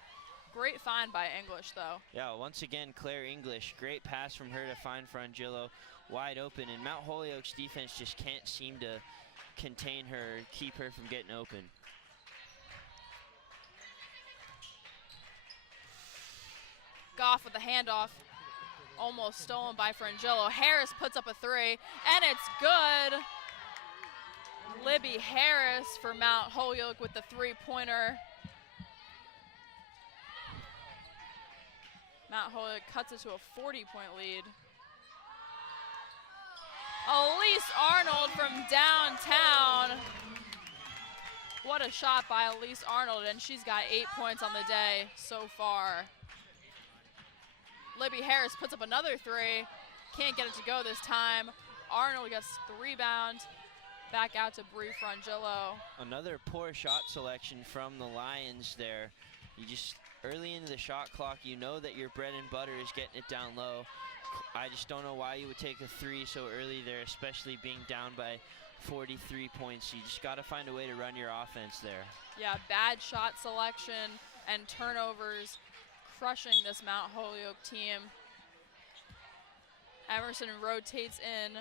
Great find by English, though. Yeah, once again, Claire English. Great pass from her to find Frangillo wide open. And Mount Holyoke's defense just can't seem to contain her, keep her from getting open. Goff with the handoff. Almost stolen by Frangillo. Harris puts up a three, and it's good. Libby Harris for Mount Holyoke with the three-pointer. Mount Holyoke cuts it to a 40-point lead. Elise Arnold from downtown. What a shot by Elise Arnold, and she's got 8 points on the day so far. Libby Harris puts up another three. Can't get it to go this time. Arnold gets the rebound. Back out to Bree Frangillo. Another poor shot selection from the Lions there. You just, early into the shot clock, you know that your bread and butter is getting it down low. I just don't know why you would take a three so early there, especially being down by 43 points. You just got to find a way to run your offense there. Yeah, bad shot selection and turnovers crushing this Mount Holyoke team. Emerson rotates in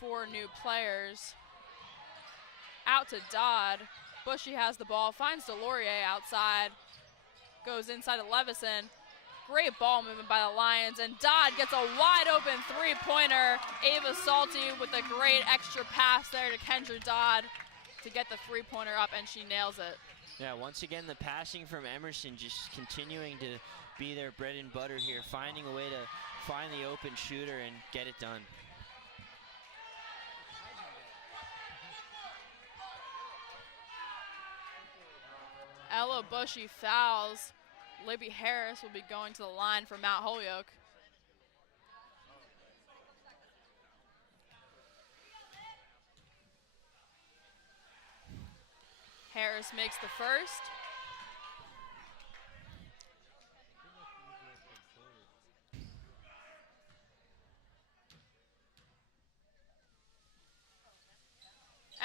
4 new players. Out to Dodd. Bushy has the ball, finds Delorier outside. Goes inside to Levison. Great ball movement by the Lions, and Dodd gets a wide open three-pointer. Ava Salty with a great extra pass there to Kendra Dodd to get the three-pointer up, and she nails it. Yeah, once again, the passing from Emerson just continuing to be their bread and butter here, finding a way to find the open shooter and get it done. Ella Bushy fouls. Libby Harris will be going to the line for Mount Holyoke. Harris makes the first.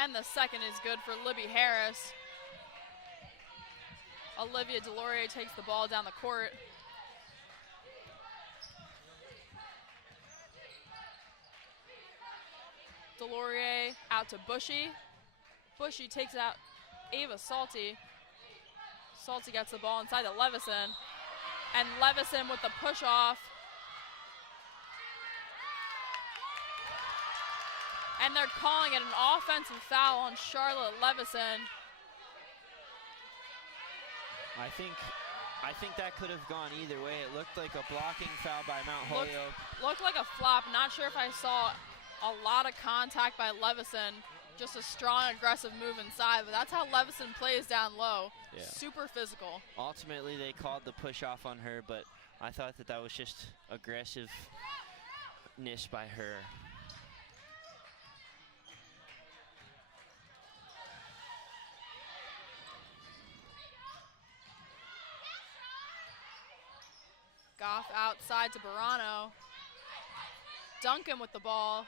And the second is good for Libby Harris. Olivia Delorier takes the ball down the court. Delorier out to Bushy. Bushy takes out Ava Salty. Salty gets the ball inside to Levison. And Levison with the push off. And they're calling it an offensive foul on Charlotte Levison. I think that could have gone either way. It looked like a blocking foul by Mount Holyoke. Looked like a flop. Not sure if I saw a lot of contact by Levison. Just a strong, aggressive move inside, but that's how Levison plays down low. Yeah. Super physical. Ultimately, they called the push off on her, but I thought that was just aggressiveness by her. Goff outside to Burano. Duncan with the ball.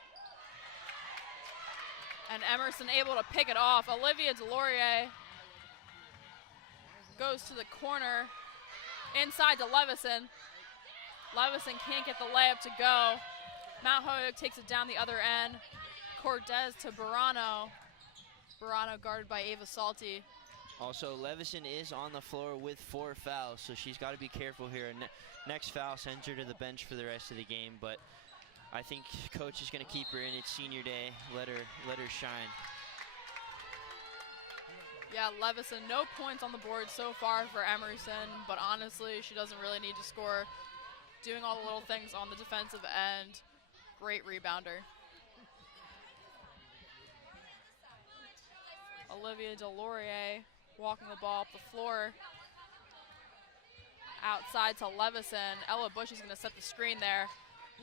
And Emerson able to pick it off. Olivia Delorier goes to the corner. Inside to Levison. Levison can't get the layup to go. Mount Holyoke takes it down the other end. Cortez to Burano. Burano guarded by Ava Salty. Also, Levison is on the floor with 4 fouls, so she's got to be careful here. Next foul sends her to the bench for the rest of the game, but I think coach is going to keep her in. It's senior day. Let her shine. Yeah, Levison, no points on the board so far for Emerson, but honestly, she doesn't really need to score. Doing all the little things on the defensive end. Great rebounder. Olivia Delorier walking the ball up the floor. Outside to Levison. Ella Bush is going to set the screen there.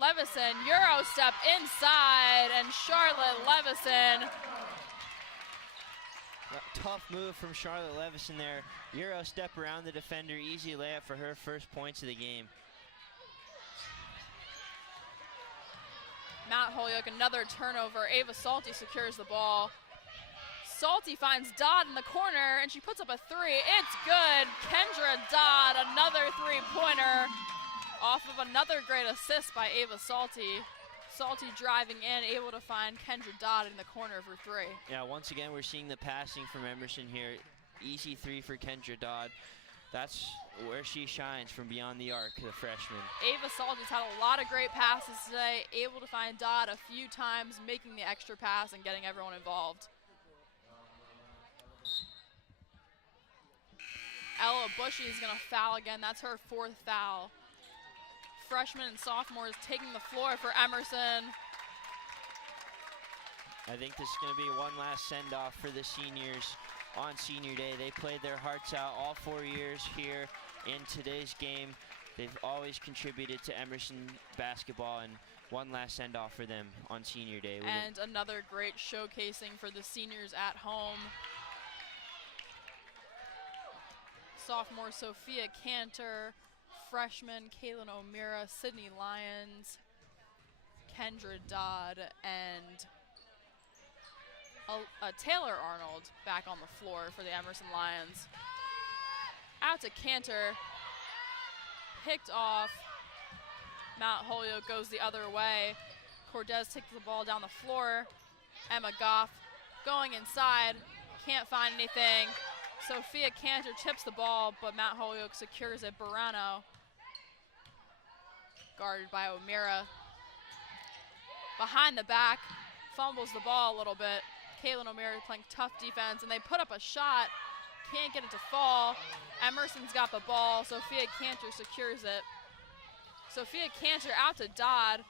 Levison, Euro step inside, and Charlotte Levison. Tough move from Charlotte Levison there. Euro step around the defender, easy layup for her first points of the game. Mount Holyoke, another turnover. Ava Salty secures the ball. Salty finds Dodd in the corner, and she puts up a three. It's good. Kendra Dodd, another three-pointer off of another great assist by Ava Salty. Salty driving in, able to find Kendra Dodd in the corner for three. Yeah, once again, we're seeing the passing from Emerson here. Easy three for Kendra Dodd. That's where she shines from beyond the arc, the freshman. Ava Salty's had a lot of great passes today, able to find Dodd a few times, making the extra pass and getting everyone involved. Ella Bushy is going to foul again. That's her fourth foul. Freshmen and sophomores taking the floor for Emerson. I think this is going to be one last send-off for the seniors on senior day. They played their hearts out all 4 years here in today's game. They've always contributed to Emerson basketball, and one last send-off for them on senior day. And another great showcasing for the seniors at home. Sophomore Sophia Cantor, freshman Kaylin O'Meara, Sydney Lyons, Kendra Dodd, and Taylor Arnold back on the floor for the Emerson Lions. Out to Cantor, picked off. Mount Holyoke goes the other way. Cortez takes the ball down the floor. Emma Goff going inside, can't find anything. Sophia Cantor chips the ball, but Mount Holyoke secures it. Burano, guarded by O'Meara. Behind the back, fumbles the ball a little bit. Kaylin O'Meara playing tough defense, and they put up a shot. Can't get it to fall. Emerson's got the ball. Sophia Cantor secures it. Sophia Cantor out to Dodd.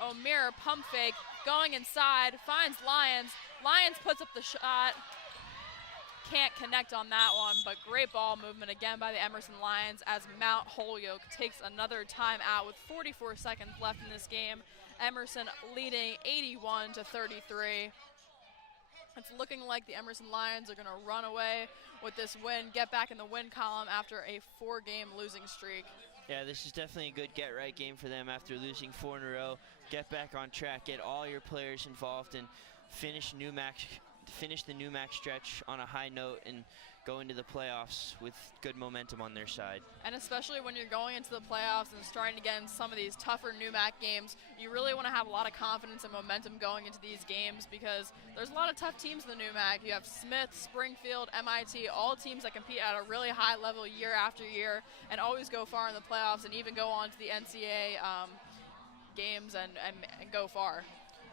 O'Meara pump fake, going inside, finds Lyons. Lyons puts up the shot. Can't connect on that one, but great ball movement again by the Emerson Lions as Mount Holyoke takes another timeout with 44 seconds left in this game. Emerson leading 81-33. It's looking like the Emerson Lions are going to run away with this win, get back in the win column after a 4-game losing streak. Yeah, this is definitely a good get-right game for them after losing 4 in a row. Get back on track, get all your players involved, and finish the NEWMAC stretch on a high note and go into the playoffs with good momentum on their side. And especially when you're going into the playoffs and starting to get in some of these tougher NEWMAC games, you really want to have a lot of confidence and momentum going into these games because there's a lot of tough teams in the NEWMAC. You have Smith, Springfield, MIT, all teams that compete at a really high level year after year and always go far in the playoffs and even go on to the NCAA games and go far.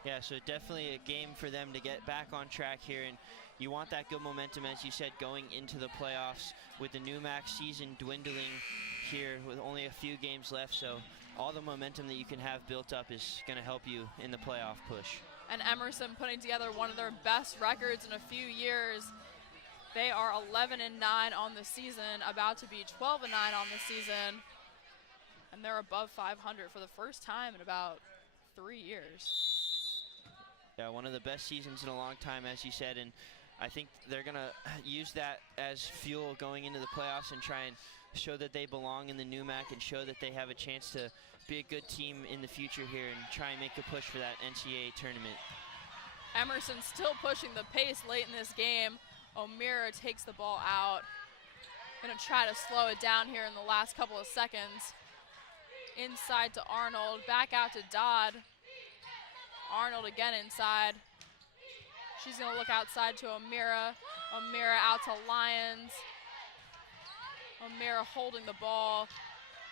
Yeah, so definitely a game for them to get back on track here, and you want that good momentum, as you said, going into the playoffs with the NEWMAC season dwindling here with only a few games left, so all the momentum that you can have built up is going to help you in the playoff push. And Emerson putting together one of their best records in a few years. They are 11-9 on the season, about to be 12-9 on the season, and they're above 500 for the first time in about 3 years. Yeah, one of the best seasons in a long time, as you said, and I think they're going to use that as fuel going into the playoffs and try and show that they belong in the NEWMAC and show that they have a chance to be a good team in the future here and try and make a push for that NCAA tournament. Emerson still pushing the pace late in this game. O'Meara takes the ball out. Going to try to slow it down here in the last couple of seconds. Inside to Arnold, back out to Dodd. Arnold again inside. She's going to look outside to O'Meara. O'Meara out to Lyons. O'Meara holding the ball,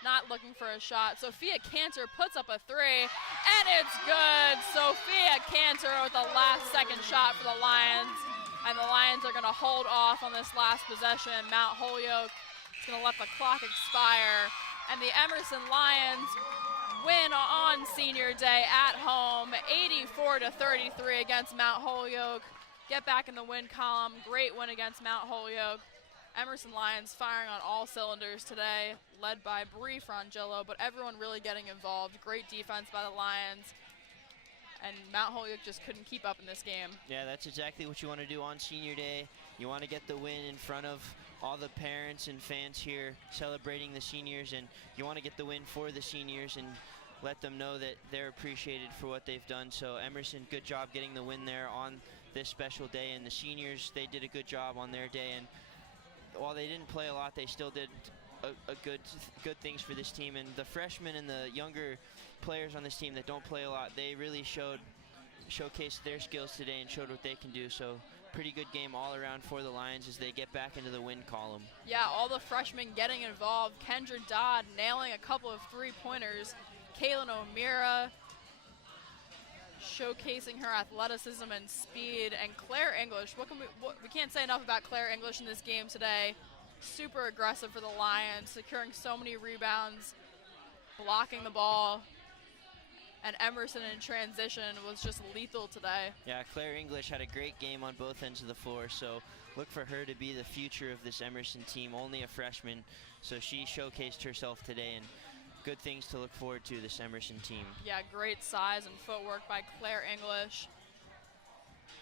not looking for a shot. Sophia Cantor puts up a three, and it's good. Sophia Cantor with the last second shot for the Lions. And the Lions are going to hold off on this last possession. Mount Holyoke is going to let the clock expire. And the Emerson Lions win on senior day at home, 84-33 against Mount Holyoke. Get back in the win column. Great win against Mount Holyoke. Emerson Lions firing on all cylinders today, led by Bree Frangillo, but everyone really getting involved. Great defense by the Lions. And Mount Holyoke just couldn't keep up in this game. Yeah, that's exactly what you want to do on senior day. You want to get the win in front of all the parents and fans here celebrating the seniors, and you want to get the win for the seniors and let them know that they're appreciated for what they've done. So Emerson, good job getting the win there on this special day, and the seniors, they did a good job on their day. And while they didn't play a lot, they still did a good things for this team. And the freshmen and the younger players on this team that don't play a lot, they really showcased their skills today and showed what they can do. So pretty good game all around for the Lions as they get back into the win column. Yeah, all the freshmen getting involved. Kendra Dodd nailing a couple of three-pointers. Kaylin O'Meara showcasing her athleticism and speed. And Claire English, we can't say enough about Claire English in this game today. Super aggressive for the Lions, securing so many rebounds, blocking the ball. And Emerson in transition was just lethal today. Yeah, Claire English had a great game on both ends of the floor, so look for her to be the future of this Emerson team, only a freshman. So she showcased herself today, and good things to look forward to this Emerson team. Yeah, great size and footwork by Claire English.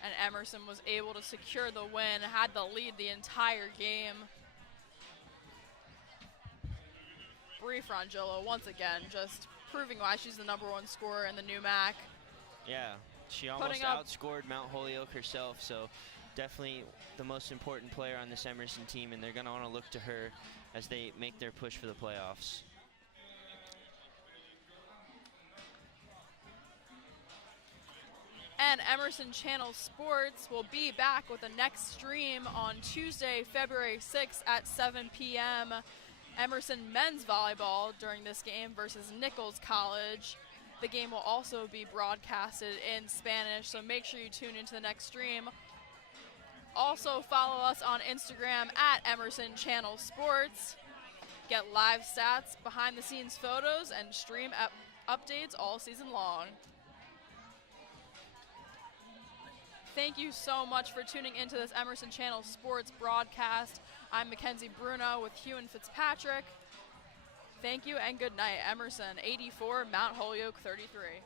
And Emerson was able to secure the win, had the lead the entire game. Bree Frangillo, once again, just proving why she's the #1 scorer in the NEWMAC. Yeah, she almost outscored Mount Holyoke herself, so definitely the most important player on this Emerson team, and they're going to want to look to her as they make their push for the playoffs. And Emerson Channel Sports will be back with the next stream on Tuesday, February 6th at 7 p.m. Emerson men's volleyball during this game versus Nichols College. The game will also be broadcasted in Spanish, so make sure you tune into the next stream. Also follow us on Instagram at Emerson Channel Sports. Get live stats, behind the scenes photos, and stream updates all season long. Thank you so much for tuning into this Emerson Channel Sports broadcast. I'm Mackenzie Bruno with Huon Fitzpatrick. Thank you and good night. Emerson 84, Mount Holyoke 33.